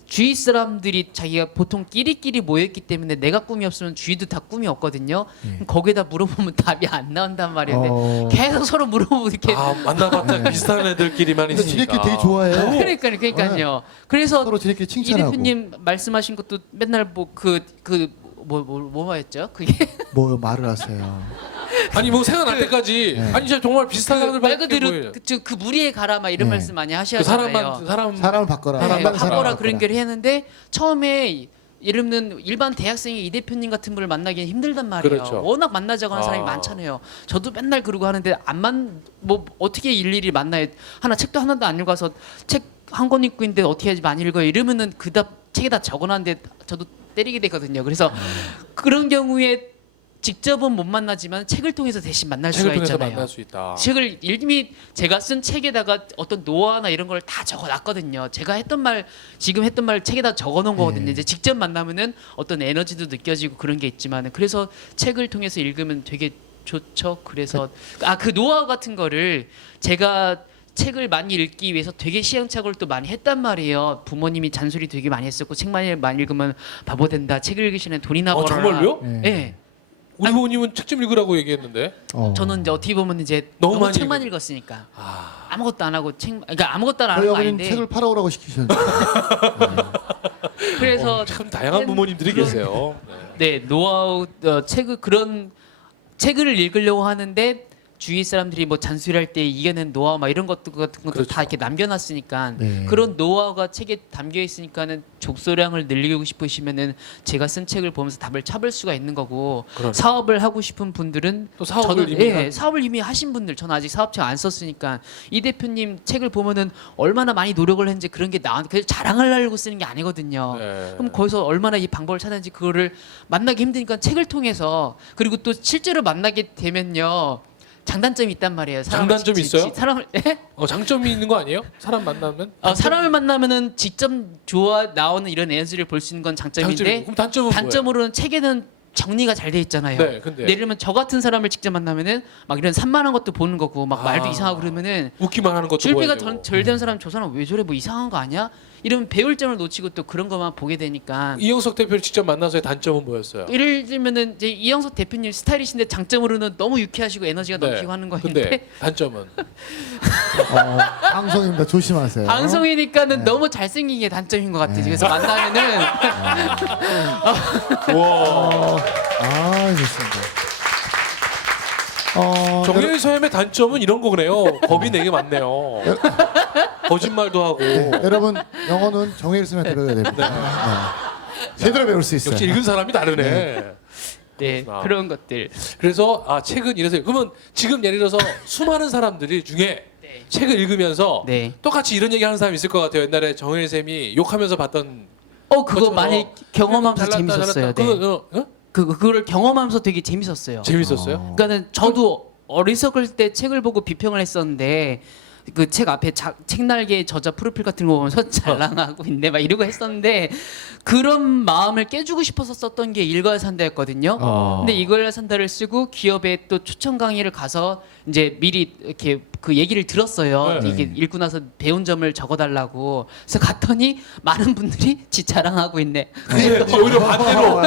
주위 사람들이 자기가 보통 끼리끼리 모였기 때문에 내가 꿈이 없으면 주위도 다 꿈이 없거든요. 그럼 거기다 물어보면 답이 안 나온단 말이에요. 근데 계속 서로 물어보고 이렇게 아, 만나봤자 네. 비슷한 애들끼리만 근데 있으니까. 지네끼리 되게 좋아해요. 그러니까요. 그래서 서로 지네끼리 이 칭찬하고. 대표님 말씀하신 것도 맨날 뭐였죠? 그게 뭐 말을 하세요. 아니 뭐 생각날 때까지 네. 아니 진짜 정말 비슷한 말 사람들밖에 그대로 보여요. 그 무리에 가라 막 이런 네. 말씀 많이 그 하셔야잖아요. 사람을 바꿔라. 네, 사람을 바꿔라 그런 바꿔라. 걸 했는데 처음에 예를 들면 일반 대학생이 이 대표님 같은 분을 만나기는 힘들단 말이에요. 그렇죠. 워낙 만나자고 하는 사람이 아. 많잖아요. 저도 맨날 그러고 하는데 뭐 어떻게 일일이 만나요? 책도 하나도 안 읽어서 책 한 권 읽고 있는데 어떻게 해야지 많이 읽어요? 이러면은 책에다 적어놨는데 저도 때리게 되거든요. 그래서 그런 경우에 직접은 못 만나지만 책을 통해서 대신 만날 책을 수가 통해서 있잖아요. 만날 수 있다. 책을 이미 제가 쓴 책에다가 어떤 노하나 이런 걸 다 적어놨거든요. 제가 했던 말 지금 했던 말 책에다 적어놓은 거거든요. 네. 이제 직접 만나면은 어떤 에너지도 느껴지고 그런 게 있지만 그래서 책을 통해서 읽으면 되게 좋죠. 그래서 그 노하우 같은 거를 제가 책을 많이 읽기 위해서 되게 시행착오를 또 많이 했단 말이에요. 부모님이 잔소리 되게 많이 했었고 책 많이 읽으면 바보 된다. 책 읽기 전에 돈이나 벌어라. 정말요? 네. 우리 부모님은 책 좀 읽으라고 얘기했는데. 저는 이제 어떻게 보면 이제 너무 너무 많이 책만 읽었으니까 아무것도 안 하고 그러니까 아무것도 안 저희 하는 거 어머니는 아닌데 책을 팔아오라고 시키셨는데. 그래서 참 다양한 부모님들이 계세요. 네. 네 노하우 그런 책을 읽으려고 하는데 주위 사람들이 뭐 잔소리할 때 이겨낸 노하우 막 이런 것도 같은 것도 그렇죠. 다 이렇게 남겨놨으니까 네. 그런 노하우가 책에 담겨 있으니까는 족소량을 늘리고 싶으시면은 제가 쓴 책을 보면서 답을 찾을 수가 있는 거고 그러네. 사업을 하고 싶은 분들은 또 사업을 이미 사업을 이미 하신 분들 저는 아직 사업체 안 썼으니까 이 대표님 책을 보면은 얼마나 많이 노력을 했는지 그런 게 그래서 자랑을 하려고 쓰는 게 아니거든요. 네. 그럼 거기서 얼마나 이 방법을 찾았는지 그거를 만나기 힘드니까 책을 통해서 그리고 또 실제로 만나게 되면요 장단점이 있단 말이에요. 장단점이 있어요? 사람을 장점이 있는 거 아니에요? 사람 만나면? 사람을 만나면은 직접 나오는 이런 에너지를 볼 수 있는 건 장점인데 그럼 단점은 뭐예요? 단점으로는 책에는 정리가 잘 돼 있잖아요. 네, 근데 예를 들면 저 같은 사람을 직접 만나면은 막 이런 산만한 것도 보는 거고 막 말도 아. 이상하고 그러면은 웃기만 하는 것도 줄비가 보여주고. 덜 된 사람 저 사람 왜 저래 뭐 이상한 거 아니야? 이러면 배울 점을 놓치고 또 그런 것만 보게 되니까 이영석 대표를 직접 만나서의 단점은 뭐였어요? 예를 들면은 이제 이영석 대표님 스타일이신데 장점으로는 너무 유쾌하시고 에너지가 넘치고 하는 거였는데 근데 단점은 방송입니다. 조심하세요. 방송이니까는 네. 너무 잘생긴 게 단점인 것 같아요. 네. 그래서 만나면은 와. 좋습니다. 정혜인 선생님의 단점은 이런 거네요. 겁이 되게 많네요. 거짓말도 하고. 여러분 영어는 정혜일 선생님한테 배워야 됩니다. 네. 제대로 배울 수 있어요. 역시 읽은 사람이 다르네. 네 그렇구나. 그런 것들. 그래서 책은 이래서 그러면 지금 예를 들어서 수많은 사람들이 중에 네. 책을 읽으면서 네. 똑같이 이런 얘기 하는 사람이 있을 것 같아요. 옛날에 정혜인 쌤이 욕하면서 봤던 그거 것처럼 많이 경험하면서 잘났다, 재밌었어요. 잘났다. 네. 그거 그거를 경험하면서 되게 재밌었어요. 재밌었어요? 그러니까는 저도 어리석을 때 책을 보고 비평을 했었는데 그 책 앞에 책 날개 저자 프로필 같은 거 보면서 잘랑하고 있네 막 이러고 했었는데 그런 마음을 깨주고 싶어서 썼던 게 읽어야 산다였거든요. 근데 읽어야 산다를 쓰고 기업에 또 추천 강의를 가서 이제 미리 이렇게 그 얘기를 들었어요. 네. 이게 읽고 나서 배운 점을 적어달라고. 그래서 갔더니 많은 분들이 지 자랑하고 있네. 이제 오히려 반대로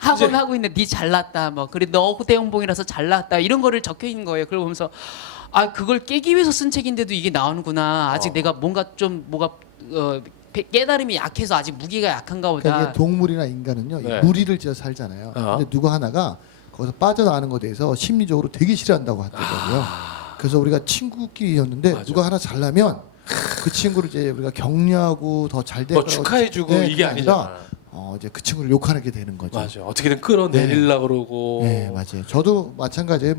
학원 하고 있네. 네 잘났다. 뭐 그래 너 후대연봉이라서 잘났다. 이런 거를 적혀 있는 거예요. 그걸 보면서 그걸 깨기 위해서 쓴 책인데도 이게 나오는구나. 아직 내가 뭔가 깨달음이 약해서 아직 무기가 약한가 보다. 그러니까 이게 동물이나 인간은요 네. 무리를 지어 살잖아요. 근데 누구 하나가 거기서 빠져나가는 것에 대해서 심리적으로 되게 싫어한다고 하더라고요. 그래서 우리가 친구끼리였는데 맞아. 누가 하나 잘나면 그 친구를 이제 우리가 격려하고 더 잘 되고 뭐 축하해주고 이게 아니잖아. 이제 그 친구를 욕하게 되는 거죠. 맞아. 어떻게든 끌어내리려고 그러고. 네, 맞아요. 저도 마찬가지예요.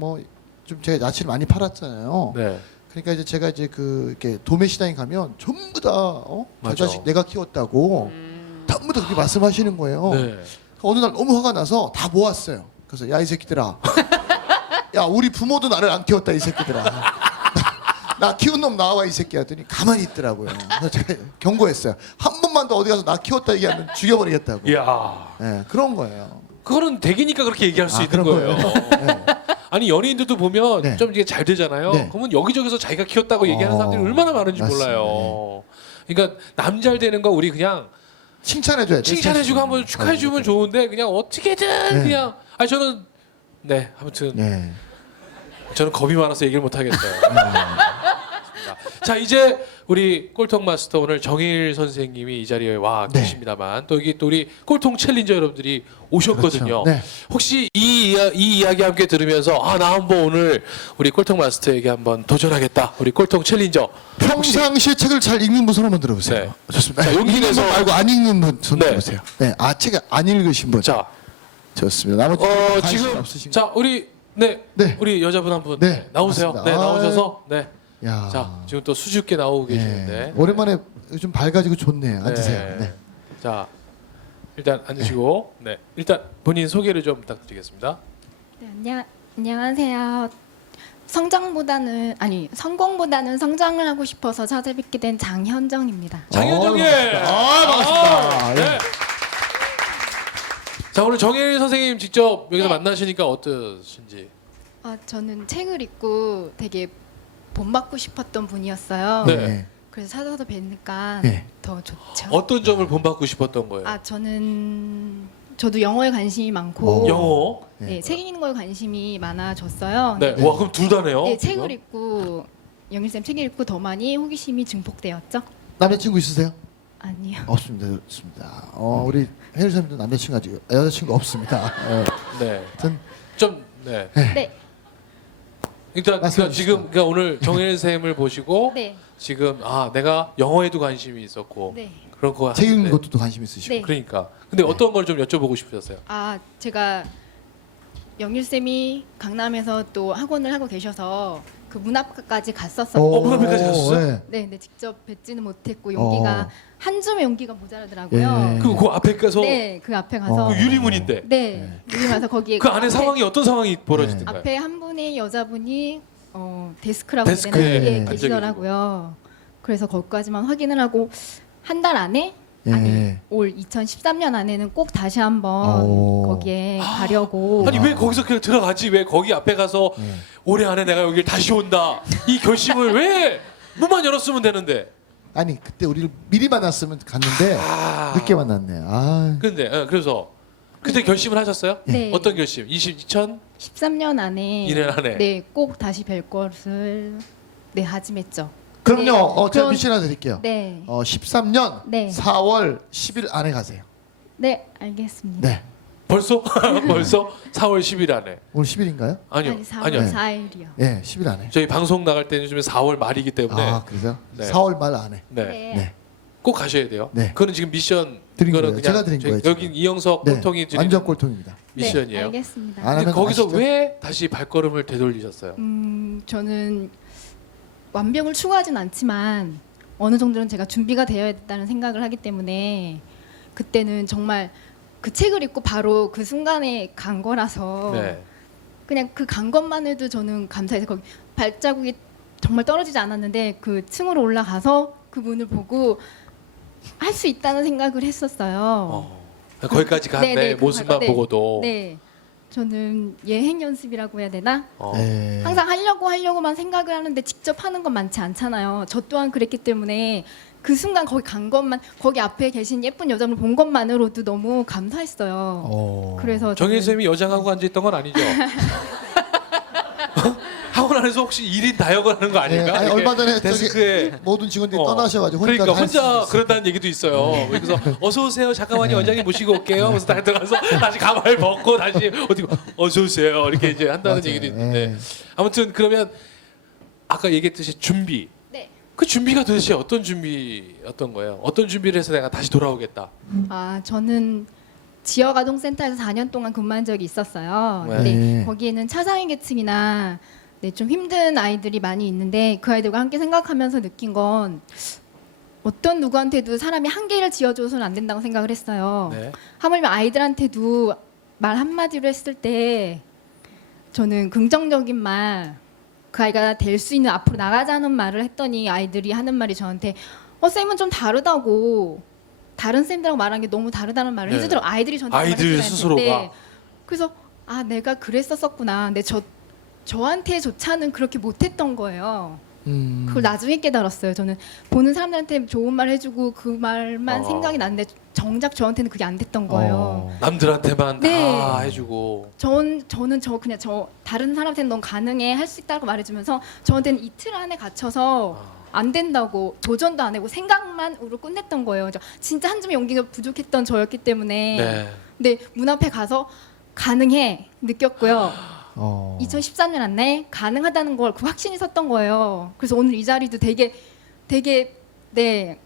좀 제가 야채를 많이 팔았잖아요. 네. 그러니까 이제 제가 이제 이렇게 도매 시장에 가면 전부 다 저 맞아. 자식 내가 키웠다고 전부 다 그렇게 말씀하시는 거예요. 네. 어느 날 너무 화가 나서 다 모았어요. 그래서 야 이 새끼들아, 야 우리 부모도 나를 안 키웠다 이 새끼들아. 나 키운 놈 나와 이 새끼 하더니 가만히 있더라고요. 그래서 제가 경고했어요. 한 번만 더 어디 가서 나 키웠다 얘기하면 죽여버리겠다고. 이야. 예, 그런 거예요. 그거는 대기니까 그렇게 얘기할 수 아, 있는 그런 거예요. 네. 아니 연예인들도 보면 네. 좀 이게 잘 되잖아요. 네. 그러면 여기저기서 자기가 키웠다고 얘기하는 사람들이 얼마나 많은지 맞습니다. 몰라요. 그러니까 남 잘 되는 거 우리 그냥 칭찬해줘야 돼. 칭찬해주고 한번 축하해주면 좋은데 그냥 어떻게든 네. 그냥 아니 저는 네 아무튼 네. 저는 겁이 많아서 얘기를 못 하겠어요. 자 이제 우리 꼴통 마스터 오늘 정일 선생님이 이 자리에 와 네. 계십니다만 또 여기 또 우리 꼴통 챌린저 여러분들이 오셨거든요. 그렇죠. 네. 혹시 이 이야기 함께 들으면서 아 나 한번 오늘 우리 꼴통 마스터에게 한번 도전하겠다. 우리 꼴통 챌린저 평상시에 책을 잘 읽는 분 손 한번 들어보세요. 네. 좋습니다. 자, 용기 읽는 내서- 분 말고 안 읽는 분 손 네. 들어보세요. 네. 아 책 안 읽으신 분. 자 좋습니다. 나머지 관심 지금 없으신 자 우리 네, 네. 우리 여자분 한 분 네, 나오세요. 맞습니다. 네 나오셔서 네. 야. 자 지금 또 수줍게 나오고 계시는데. 네. 오랜만에 좀 밝아지고 좋네요. 앉으세요. 네. 자 일단 앉으시고 네 일단 본인 소개를 좀 부탁드리겠습니다. 네, 안녕하세요. 성공보다는 성장을 하고 싶어서 찾아뵙게 된 장현정입니다. 장현정님. 반갑습니다. 네. 예. 자 오늘 정일 선생님 직접 여기서 네. 만나시니까 어떠신지. 저는 책을 읽고 되게 본받고 싶었던 분이었어요. 네. 네. 그래서 찾아서 뵈니까 네. 더 좋죠. 어떤 점을 본받고 싶었던 거예요? 저도 영어에 관심이 많고 영어. 네, 책 읽는 거에 관심이 많아졌어요. 네. 와 그럼 둘 다네요. 네, 지금? 책을 읽고 영일쌤 책 읽고 더 많이 호기심이 증폭되었죠? 남자친구 있으세요? 아니요. 없습니다. 좋습니다. 우리 혜율 선생님도 남자친구 아직 여자친구 없습니다. 네. 전 좀 네. 네, 일단 말씀해 그러니까 지금 그러니까 오늘 정일 쌤을 보시고 네, 지금 아 내가 영어에도 관심이 있었고 네. 그런 거 책 읽는 하는데 것도 또 관심 있으시고. 네. 그러니까 근데 어떤 걸 좀 여쭤보고 싶으셨어요? 제가 영일쌤이 강남에서 또 학원을 하고 계셔서 그 문학과까지 갔었었고 문학과까지 가셨어요? 네. 네, 직접 뵙지는 못했고 용기가 어. 한 줌의 용기가 모자라더라고요. 예. 그 앞에 가서 네, 그 앞에 가서 그 유리문인데 네, 여기 가서 거기에 그 안에 앞에- 상황이 어떤 상황이 벌어지던가요? 앞에 한 분의 여자분이 데스크라고 해야 데스크에 되나? 예, 앉아 계시더라고요. 그래서 거기까지만 확인을 하고 한 달 안에 예. 아니 올 2013년 안에는 꼭 다시 한번 오. 거기에 가려고. 아니 왜 거기서 그냥 들어가지 왜 거기 앞에 가서 예. 올해 안에 내가 여기를 다시 온다 이 결심을 왜 문만 열었으면 되는데 아니 그때 우리를 미리 만났으면 갔는데 늦게 만났네. 아. 근데 그래서 그때 결심을 하셨어요? 네. 어떤 결심? 2013년 13년 안에 2년 안에 네, 꼭 다시 뵐 것을 다짐했죠. 그럼요. 네. 제가 그럼- 미션 하나 드릴게요. 네. 13년 네. 4월 10일 안에 가세요. 네, 알겠습니다. 네. 벌써 벌써 4월 10일 안에 오늘 10일인가요? 아니요 아니, 4월 아니요 네. 4일이요. 네, 10일 안에. 저희 방송 나갈 때는 요즘에 4월 말이기 때문에 아, 그래서 네. 4월 말 안에. 네. 네. 꼭 가셔야 돼요. 네. 그거는 지금 미션 드린 이거는 거예요. 제가 드린 저희 거예요, 여기 지금. 이영석 네. 꼴통이 드린 완전 꼴통입니다. 미션이에요. 네, 알겠습니다. 안 근데 하면 거기서 아시죠? 왜 다시 발걸음을 되돌리셨어요? 저는 완벽을 추구하진 않지만 어느 정도는 제가 준비가 되어야 했다는 생각을 하기 때문에 그때는 정말 그 책을 읽고 바로 그 순간에 간 거라서 네. 그냥 그 간 것만 해도 저는 감사해서 거기 발자국이 정말 떨어지지 않았는데 그 층으로 올라가서 그 문을 보고 할 수 있다는 생각을 했었어요. 거기까지 간 네, 내 네, 그 모습만 네. 보고도 네, 저는 예행 연습이라고 해야 되나? 어. 네. 항상 하려고만 생각을 하는데 직접 하는 건 많지 않잖아요. 저 또한 그랬기 때문에 그 순간 거기 간 것만 거기 앞에 계신 예쁜 여자분을 본 것만으로도 너무 감사했어요. 그래서 정일 저는- 쌤이 여장하고 앉아 있던 건 아니죠? 학원 안에서 혹시 1인 다역을 하는 거 아닌가? 네, 아니, 이렇게 얼마 전에 데스크에 모든 직원들이 어. 떠나셔가지고 그러니까 할 수도 혼자 있어요. 그런다는 얘기도 있어요. 그래서 어서 오세요. 잠깐만요. 원장님 모시고 올게요. 그래서 다 들어가서 다시 가발 벗고 다시 어디 어서 오세요. 이렇게 이제 한다는 맞아요. 얘기도 있는데 네. 아무튼 그러면 아까 얘기했듯이 준비. 네. 그 준비가 도대체 어떤 준비였던 거예요? 어떤 준비를 해서 내가 다시 돌아오겠다. 저는 지역 아동센터에서 4년 동안 근무한 적이 있었어요. 네. 근데 네. 거기에는 차상위 계층이나 좀 힘든 아이들이 많이 있는데 그 아이들과 함께 생각하면서 느낀 건 어떤 누구한테도 사람이 한계를 지어줘서는 안 된다고 생각을 했어요. 네. 하물며 아이들한테도 말 한마디로 했을 때 저는 긍정적인 말, 그 아이가 될 수 있는 앞으로 나가자는 말을 했더니 아이들이 하는 말이 저한테 쌤은 좀 다르다고, 다른 쌤들하고 말하는 게 너무 다르다는 말을 네. 해주더라고. 아이들이 저한테 아이들 말을 해주는 스스로가. 네. 그래서 내가 그랬었구나. 근데 저한테조차는 그렇게 못했던 거예요. 그걸 나중에 깨달았어요. 저는 보는 사람들한테 좋은 말 해주고 그 말만 생각이 났는데 정작 저한테는 그게 안 됐던 거예요. 남들한테만 네. 다 해주고. 저는 그냥 다른 사람한테는 넌 가능해 할 수 있다고 말해주면서 저한테는 이틀 안에 갇혀서 안 된다고 도전도 안 하고 생각만으로 끝냈던 거예요. 진짜 한 점의 용기가 부족했던 저였기 때문에. 네. 근데 문 앞에 가서 가능해 느꼈고요. 2013년 안에 가능하다는 걸 그 확신이 섰던 거예요. 그래서 오늘 이 자리도 되게 네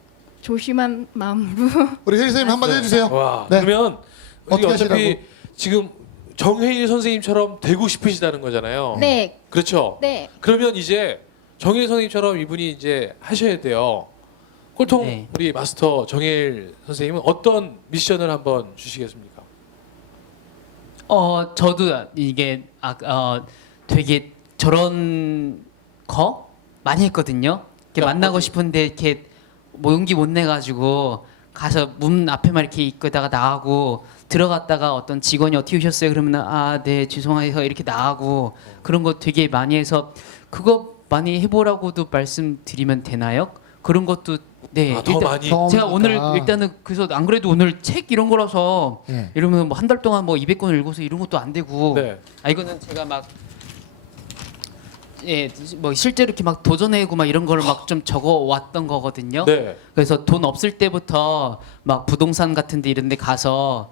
조심한 마음으로 우리 혜리 선생님 한마디 해주세요. 와. 네. 그러면 우리 어떻게 어차피 하시라고? 지금 정혜일 선생님처럼 되고 싶으시다는 거잖아요. 네. 그렇죠. 네. 그러면 이제 정혜일 선생님처럼 이분이 이제 하셔야 돼요. 꼴통 네. 우리 마스터 정혜일 선생님은 어떤 미션을 한번 주시겠습니까? 저도 이게 되게 저런 거 많이 했거든요. 이렇게 만나고 싶은데 이렇게 뭐 용기 못 내 가지고 가서 문 앞에만 이렇게 있다가 나가고 들어갔다가 어떤 직원이 어떻게 오셨어요? 그러면 네 죄송해서 이렇게 나가고 그런 거 되게 많이 해서 그거 많이 해보라고도 말씀드리면 되나요? 그런 것도 네. 더 일단 많이. 제가 오늘 경험이니까. 일단은 그래서 안 그래도 오늘 책 이런 거라서 네. 이러면 뭐 한 달 동안 뭐 200권을 읽어서 이런 것도 안 되고 네. 이거는 제가 막 뭐 실제로 이렇게 막 도전해고 막 이런 거를 막 좀 적어 왔던 거거든요. 네. 그래서 돈 없을 때부터 막 부동산 같은 데 이런 데 가서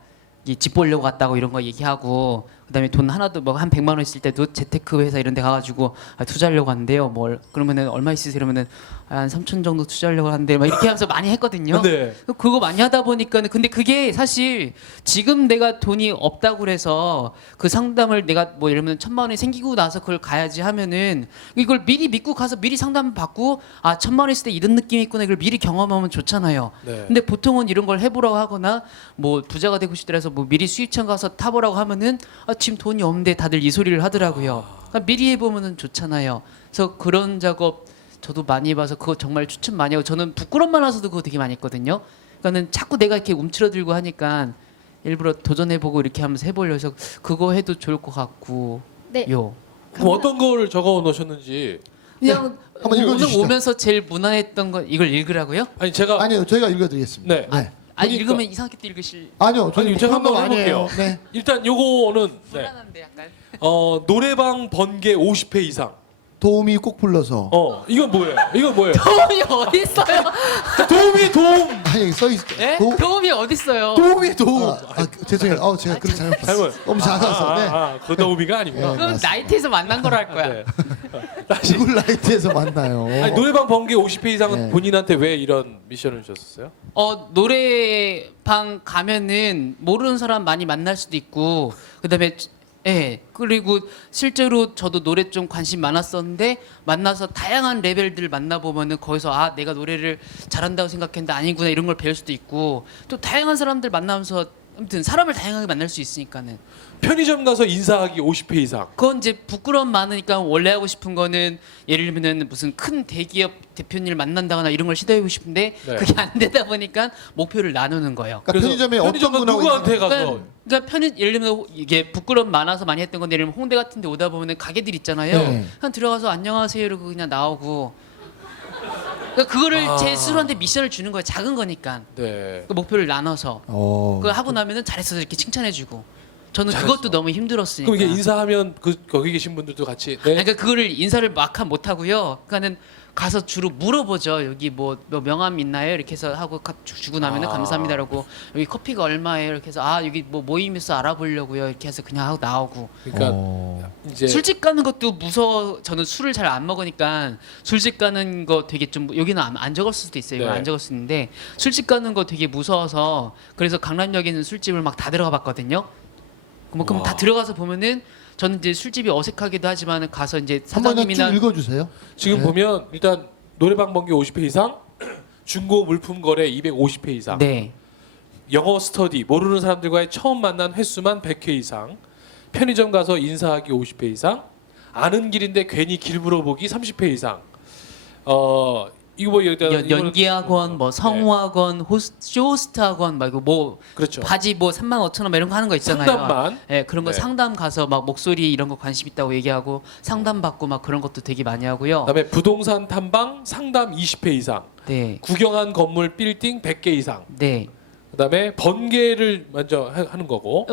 집 보려고 갔다고 이런 거 얘기하고 그다음에 돈 하나도 뭐 한 100만 원 있을 때도 재테크 회사 이런 데 가가지고 투자하려고 하는데요. 그러면은 얼마 있으세요? 그러면은 한 3천 정도 투자하려고 하는데 막 이렇게 하면서 많이 했거든요. 네. 그거 많이 하다 보니까는 근데 그게 사실 지금 내가 돈이 없다고 그래서 그 상담을 내가 뭐 예를 들면 1,000만 원이 생기고 나서 그걸 가야지 하면은 이걸 미리 믿고 가서 미리 상담 받고 1,000만 원 있을 때 이런 느낌이 있구나 이걸 미리 경험하면 좋잖아요. 네. 근데 보통은 이런 걸 해보라고 하거나 뭐 부자가 되고 싶더라서 뭐 미리 수익청 가서 타보라고 하면은 지금 돈이 없는데 다들 이 소리를 하더라고요. 그러니까 미리 해보면은 좋잖아요. 그래서 그런 작업 저도 많이 해봐서 그거 정말 추천 많이 하고 저는 부끄럼 많아서도 그거 되게 많이 했거든요. 그러니까는 자꾸 내가 이렇게 움츠러들고 하니까 일부러 도전해보고 이렇게 하면서 해보려고 해서 그거 해도 좋을 것 같고 네. 그럼 어떤 걸 적어 놓으셨는지. 그냥 한번 오늘 읽어주시죠. 오면서 제일 무난했던 건 이걸 읽으라고요? 아니 제가 아니요, 저희가 읽어드리겠습니다. 네. 네. 아니 그러니까- 읽으면 이상하게 또 읽으실 아니요, 저희 아니, 제가 그런 거 한번 아니에요. 해볼게요. 네. 일단 요거는 네. 불안한데 약간 노래방 번개 50회 이상. 도움이 꼭 불러서. 이건 뭐예요? 이건 뭐예요? 도움이 어디 있어요? 도움. 아니 써 있. 예? 도움이 어디 있어요? 도움이 도움. 죄송해요. 제가 그걸 잘못 봤어요. 너무 작아서. 네. 그 도움이가 아니구나. 네. 그럼 맞습니다. 나이트에서 만난 거로 할 거야. 네. 다시. 구글 라이트에서 만나요. 아니, 노래방 번개 50회 이상은 네. 본인한테 왜 이런 미션을 주셨어요? 노래방 가면은 모르는 사람 많이 만날 수도 있고 그다음에 그리고 실제로 저도 노래 좀 관심 많았었는데 만나서 다양한 레벨들 만나보면은 거기서 내가 노래를 잘한다고 생각했는데 아니구나 이런 걸 배울 수도 있고 또 다양한 사람들 만나면서 아무튼 사람을 다양하게 만날 수 있으니까는 편의점 가서 인사하기 50회 이상. 그건 이제 부끄러움 많으니까 원래 하고 싶은 거는 예를 들면은 무슨 큰 대기업 대표님을 만난다거나 이런 걸 시도해보고 싶은데 네. 그게 안 되다 보니까 목표를 나누는 거예요. 그러니까 편의점에 어떤 편의점 분하고 누구한테 가서 그러니까 예를 들면 이게 부끄러움 많아서 많이 했던 건데 예를 들면 홍대 같은 데 오다 보면은 가게들 있잖아요. 네. 그냥 들어가서 안녕하세요 이러고 그냥 나오고 그러니까 그거를 제 스스로한테 미션을 주는 거예요. 작은 거니까 네. 그 목표를 나눠서 그걸 하고 나면은 잘했어 이렇게 칭찬해주고 저는 잘했어. 그것도 너무 힘들었으니까. 그럼 이게 인사하면 거기 계신 분들도 같이 네. 그러니까 그거를 인사를 막 못 하고요. 그러니까는 가서 주로 물어보죠. 여기 뭐 명함 있나요? 이렇게 해서 하고 주고 나면은 감사합니다라고 여기 커피가 얼마예요? 이렇게 해서 여기 뭐 모임에서 알아보려고요. 이렇게 해서 그냥 하고 나오고. 그러니까 이제 술집 가는 것도 무서워. 저는 술을 잘 안 먹으니까 술집 가는 거 되게 좀 여기는 안 적을 수도 있어요. 이거 네. 안 적을 수 있는데 술집 가는 거 되게 무서워서 그래서 강남역에 있는 술집을 막 다 들어가 봤거든요. 그럼 다 들어가서 보면은 저는 이제 술집이 어색하기도 하지만 가서 이제 한번 쭉 사장님이나 읽어주세요. 지금 네. 보면 일단 노래방 번개 50회 이상 중고 물품 거래 250회 이상. 네. 영어 스터디 모르는 사람들과의 처음 만난 횟수만 100회 이상. 편의점 가서 인사하기 50회 이상. 아는 길인데 괜히 길 물어보기 30회 이상. 이거 뭐 연기학원, 뭐 성우학원, 쇼호스트학원 말고 뭐 그렇죠. 바지 뭐 35,000원 이런 거 하는 거 있잖아요. 상담만. 네, 그런 거 네. 상담 가서 막 목소리 이런 거 관심 있다고 얘기하고 상담 받고 막 그런 것도 되게 많이 하고요. 그다음에 부동산 탐방 상담 20회 이상. 네. 구경한 건물 빌딩 100개 이상. 네. 그다음에 번개를 먼저 하는 거고.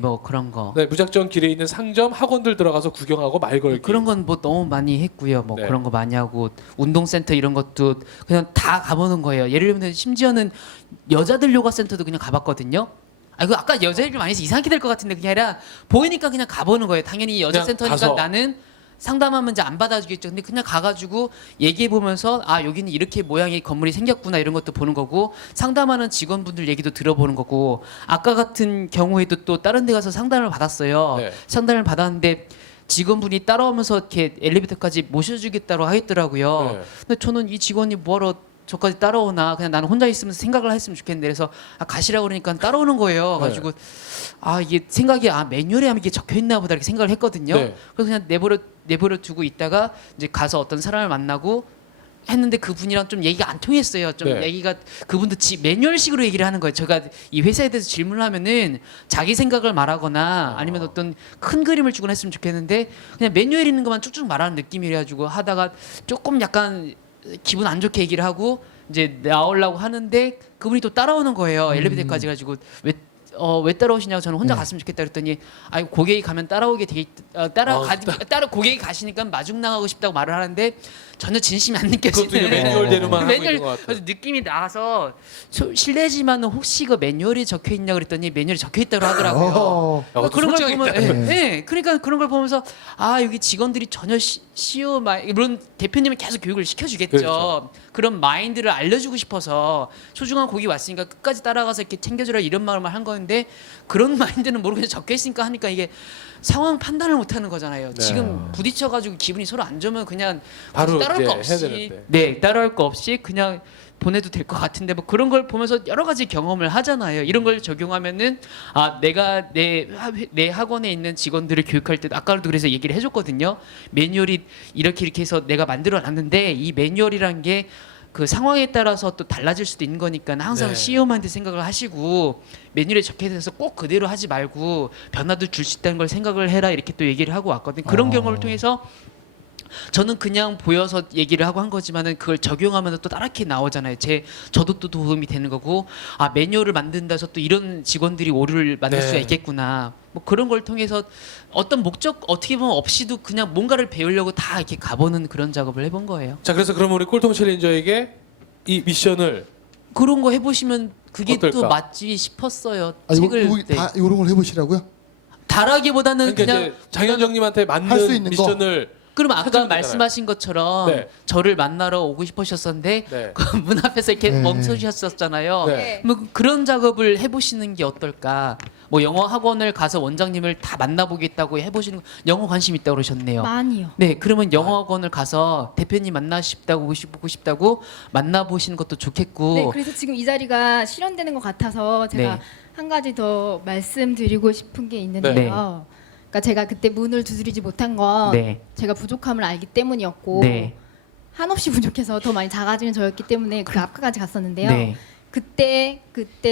뭐 그런 거. 네, 무작정 길에 있는 상점, 학원들 들어가서 구경하고 말 걸기. 그런 건 뭐 너무 많이 했고요. 뭐 네. 그런 거 많이 하고 운동센터 이런 것도 그냥 다 가보는 거예요. 예를 들면 심지어는 여자들 요가 센터도 그냥 가봤거든요. 아, 그 아까 여자애들 많이 해서 이상하게 될 것 같은데 그게 아니라 보이니까 그냥 가보는 거예요. 당연히 여자 그냥 센터니까 가서. 나는 상담하면 이제 안 받아주겠죠. 근데 그냥 가가지고 얘기해 보면서 아 여기는 이렇게 모양의 건물이 생겼구나 이런 것도 보는 거고 상담하는 직원분들 얘기도 들어보는 거고 아까 같은 경우에도 또 다른 데 가서 상담을 받았어요. 네. 상담을 받았는데 직원분이 따라오면서 이렇게 엘리베이터까지 모셔주겠다고 하겠더라고요. 네. 근데 저는 이 직원이 뭐하러 저까지 따라오나 그냥 나는 혼자 있으면서 생각을 했으면 좋겠는데 그래서 가시라고 그러니까 따라오는 거예요. 가지고 아 이게 생각이 매뉴얼에 이게 적혀 있나 보다 이렇게 생각을 했거든요. 네. 그래서 그냥 내버려 두고 있다가 이제 가서 어떤 사람을 만나고 했는데 그분이랑 좀 얘기가 안 통했어요. 좀 네. 얘기가 그분도 매뉴얼식으로 얘기를 하는 거예요. 제가 이 회사에 대해서 질문을 하면은 자기 생각을 말하거나 아니면 어떤 큰 그림을 주거나 했으면 좋겠는데 그냥 매뉴얼 있는 것만 쭉쭉 말하는 느낌이라 가지고 하다가 조금 약간 기분 안 좋게 얘기를 하고 이제 나오려고 하는데 그분이 또 따라오는 거예요. 엘리베이터까지 가지고 왜 따라오시냐고 저는 혼자 갔으면 좋겠다 그랬더니 아이 고객이 가면 따라오게 돼 따라 고객이 가시니까 마중 나가고 싶다고 말을 하는데 전혀 진심이 안 느껴지는 그것도 이제 매뉴얼대로만 하고 있는 것 같아요. 그래서 느낌이 나와서 실례지만 혹시 그 매뉴얼이 적혀 있냐 그랬더니 매뉴얼이 적혀 있다고 하더라고요. 어. 야, 그런 걸 솔직하게 보면 있다. 네, 그러니까 그런 걸 보면서 아 여기 직원들이 전혀 CEO 물론 대표님은 계속 교육을 시켜주겠죠. 그렇죠. 그런 마인드를 알려주고 싶어서 소중한 고객이 왔으니까 끝까지 따라가서 이렇게 챙겨주라 이런 마음을 한 건데 그런 마인드는 모르겠는데 적혀 있으니까 하니까 이게 상황 판단을 못하는 거잖아요. 네. 지금 부딪혀가지고 기분이 서로 안 좋으면 그냥 바로 따라올 거 이제 해야 없이 되는데. 네 따라올 거 없이 그냥 보내도 될 것 같은데 뭐 그런 걸 보면서 여러 가지 경험을 하잖아요. 이런 걸 적용하면은 내가 내 학원에 있는 직원들을 교육할 때 아까도 그래서 얘기를 해줬거든요. 매뉴얼이 이렇게 해서 내가 만들어놨는데 이 매뉴얼이란 게 그 상황에 따라서 또 달라질 수도 있는 거니까 항상 네. CEO한테 생각을 하시고 매뉴얼에 적혀 있어서 꼭 그대로 하지 말고 변화도 줄 수 있다는 걸 생각을 해라 이렇게 또 얘기를 하고 왔거든요. 그런 경험을 통해서 저는 그냥 보여서 얘기를 하고 한 거지만은 그걸 적용하면 또 따라게 나오잖아요. 저도 또 도움이 되는 거고 매뉴얼을 만든다 해서 또 이런 직원들이 오류를 만들 네. 수가 있겠구나. 뭐 그런 걸 통해서 어떤 목적 어떻게 보면 없이도 그냥 뭔가를 배우려고 다 이렇게 가보는 그런 작업을 해본 거예요. 자, 그래서 그럼 우리 꼴통 챌린저에게 이 미션을 그런 거 해보시면 그게 어떨까? 또 맞지 싶었어요. 이거 책을 다 이런 걸 해보시라고요? 다라기보다는 그러니까 그냥 이제 장현정님한테 할수 맞는 있는 거. 미션을 그럼 아까 찾으면 말씀하신 것처럼 네. 저를 만나러 오고 싶으셨었는데 네. 그 문 앞에서 이렇게 네. 멈춰주셨었잖아요. 네. 뭐 그런 작업을 해보시는 게 어떨까? 뭐 영어 학원을 가서 원장님을 다 만나보겠다고 해보시는 거 영어 관심 있다고 그러셨네요. 많이요. 네, 그러면 영어 학원을 가서 대표님 보고 싶다고 만나보시는 것도 좋겠고. 네, 그래서 지금 이 자리가 실현되는 것 같아서 제가 네. 한 가지 더 말씀드리고 싶은 게 있는데요. 네. 그러니까 제가 그때 문을 두드리지 못한 건 네. 제가 부족함을 알기 때문이었고 네. 한없이 부족해서 더 많이 작아지는 저였기 때문에 그 앞까지 갔었는데요. 네. 그때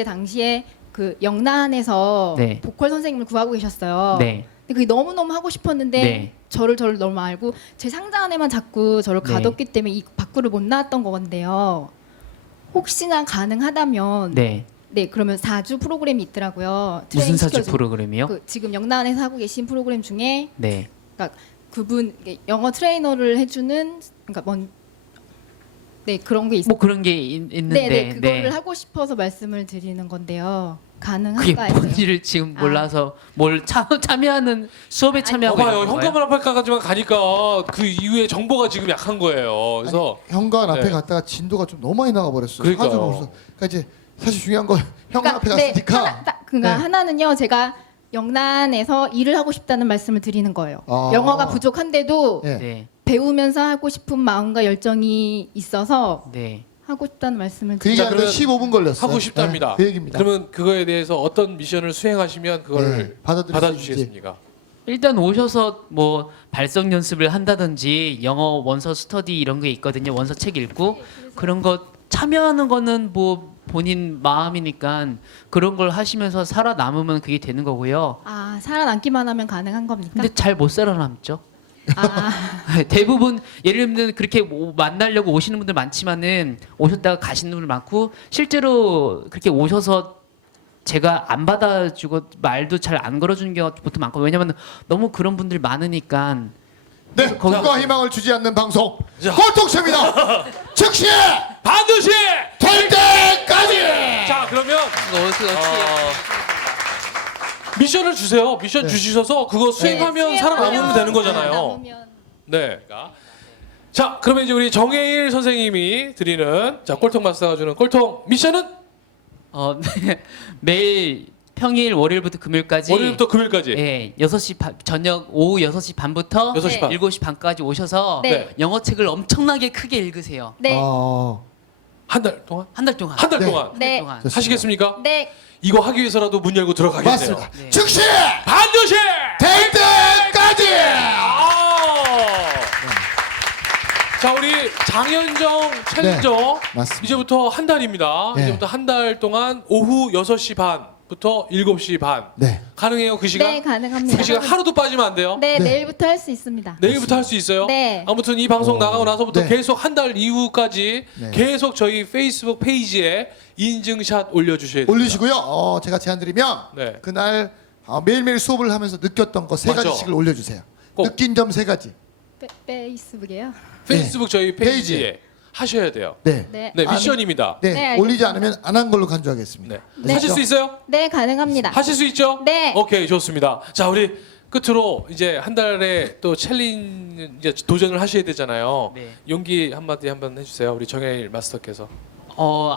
당시에 그 영란에서 네. 보컬 선생님을 구하고 계셨어요. 네. 근데 그게 너무너무 하고 싶었는데 네. 저를 너무 알고 제 상자 안에만 자꾸 저를 네. 가뒀기 때문에 이 밖으로 못 나왔던 건데요. 혹시나 가능하다면 네. 네, 그러면 4주 프로그램이 있더라고요. 무슨 사주 트레이닝 프로그램이요? 그 지금 영란에서 하고 계신 프로그램 중에 네. 그러니까 그분 영어 트레이너를 해주는 네 그런 게 있어요. 뭐 그런 게 있는데. 네, 그거를 하고 싶어서 말씀을 드리는 건데요. 그게 가능할까요? 뭔지를 지금 몰라서 뭘 참여하는 수업에 참여하고 봐봐요. 있는 거예요? 현금을 앞에까지만 가니까 그 이후에 정보가 지금 약한 거예요. 그래서 현관 앞에 네. 갔다가 진도가 좀 너무 많이 나가 버렸어요. 그러니까요. 사주 벌써. 그러니까 이제 사실 중요한 건 현관 앞에 갔으니까. 그러니까 네. 하나는요. 제가 영란에서 일을 하고 싶다는 말씀을 드리는 거예요. 아. 영어가 부족한데도 네. 네. 배우면서 하고 싶은 마음과 열정이 있어서 네. 하고 싶다는 말씀을 그 자, 얘기하는데 그러면 15분 걸렸어요. 하고 싶답니다. 네, 그 얘기입니다. 그러면 그거에 대해서 어떤 미션을 수행하시면 그거를 네, 받아들일 수 받아주시겠습니까? 일단 오셔서 뭐 발성 연습을 한다든지 영어 원서 스터디 이런 게 있거든요. 원서 책 읽고 그런 거 참여하는 거는 뭐 본인 마음이니까 그런 걸 하시면서 살아남으면 그게 되는 거고요. 아 살아남기만 하면 가능한 겁니까? 근데 잘 못 살아남죠. 아 대부분 예를 들면 그렇게 만나려고 오시는 분들 많지만은 오셨다가 가시는 분들 많고 실제로 그렇게 오셔서 제가 안 받아주고 말도 잘 안 걸어주는 경우가 보통 많고 왜냐면 너무 그런 분들 많으니까 네, 거기- 꿈과 희망을 주지 않는 방송 자. 꼴통쇼입니다. 즉시 반드시 될 때까지. 자 그러면 이거 어떻게 미션을 주세요. 미션 네. 주셔서 그거 수행하면 네, 살아남으면 되는 거잖아요. 살아남으면. 네. 자 그러면 이제 우리 정혜일 선생님이 드리는 자 꼴통 마스터가 주는 꼴통 미션은 매일 평일 월요일부터 금요일까지 월요일부터 금요일까지 예, 6시 저녁 오후 6시 반부터 6시 반. 7시 반까지 오셔서 네. 영어책을 엄청나게 크게 읽으세요. 네. 한 달 동안 한 달 동안. 한 달 네. 동안 네. 동안. 좋습니다. 하시겠습니까? 네. 이거 하기 위해서라도 문 열고 들어가겠네요. 맞습니다. 네. 즉시 반드시 될 때까지. 자 우리 장현정 챌린저 맞습니다. 이제부터 한 달입니다. 네. 이제부터 한 달 동안 오후 6시 반부터 7시 반 네. 가능해요 그 시간? 네 가능합니다. 그 시간 하루도 빠지면 안 돼요? 네, 네. 내일부터 할 수 있습니다. 내일부터 할 수 있어요? 네. 아무튼 이 방송 나가고 나서부터 네. 계속 한 달 이후까지 네. 계속 저희 페이스북 페이지에 인증샷 올려주셔야 돼요. 올리시고요. 제가 제안드리면 네. 그날 매일매일 수업을 하면서 느꼈던 거 세 맞아. 가지씩을 올려주세요. 꼭. 느낀 점 세 가지. 페이스북이에요. 페이스북 저희 페이지에 페이지에. 하셔야 돼요. 네. 네. 네 미션입니다. 네. 네, 올리지 않으면 안 한 걸로 간주하겠습니다. 네. 네. 하실 수 있어요? 네 가능합니다. 하실 수 있죠? 네. 오케이 좋습니다. 자 우리 끝으로 이제 한 달에 또 챌린지 이제 도전을 하셔야 되잖아요. 네. 용기 한마디 한번 해주세요. 우리 정혜일 마스터께서.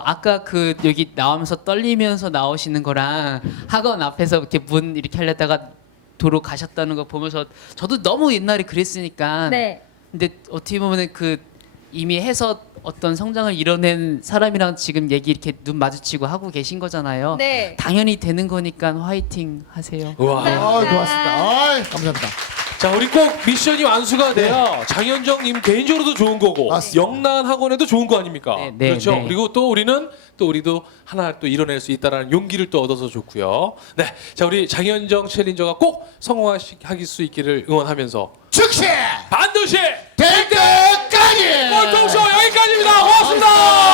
아까 그 여기 나오면서 떨리면서 나오시는 거랑 학원 앞에서 이렇게 문 이렇게 하려다가 도로 가셨다는 거 보면서 저도 너무 옛날에 그랬으니까 네. 근데 어떻게 보면은 그 이미 해서 어떤 성장을 이뤄낸 사람이랑 지금 얘기 이렇게 눈 마주치고 하고 계신 거잖아요. 네. 당연히 되는 거니까 화이팅 하세요. 우와. 고맙습니다. 감사합니다. 자 우리 꼭 미션이 완수가 돼야 장현정님 개인적으로도 좋은 거고 맞습니다. 영란 학원에도 좋은 거 아닙니까? 네, 네, 그렇죠. 네. 그리고 또 우리도 하나 또 이뤄낼 수 있다라는 용기를 또 얻어서 좋고요. 네, 자 우리 장현정 챌린저가 꼭 성공하실 수 있기를 응원하면서 즉시 반드시 될 때까지. 꼴통쇼 여기까지입니다. 고맙습니다.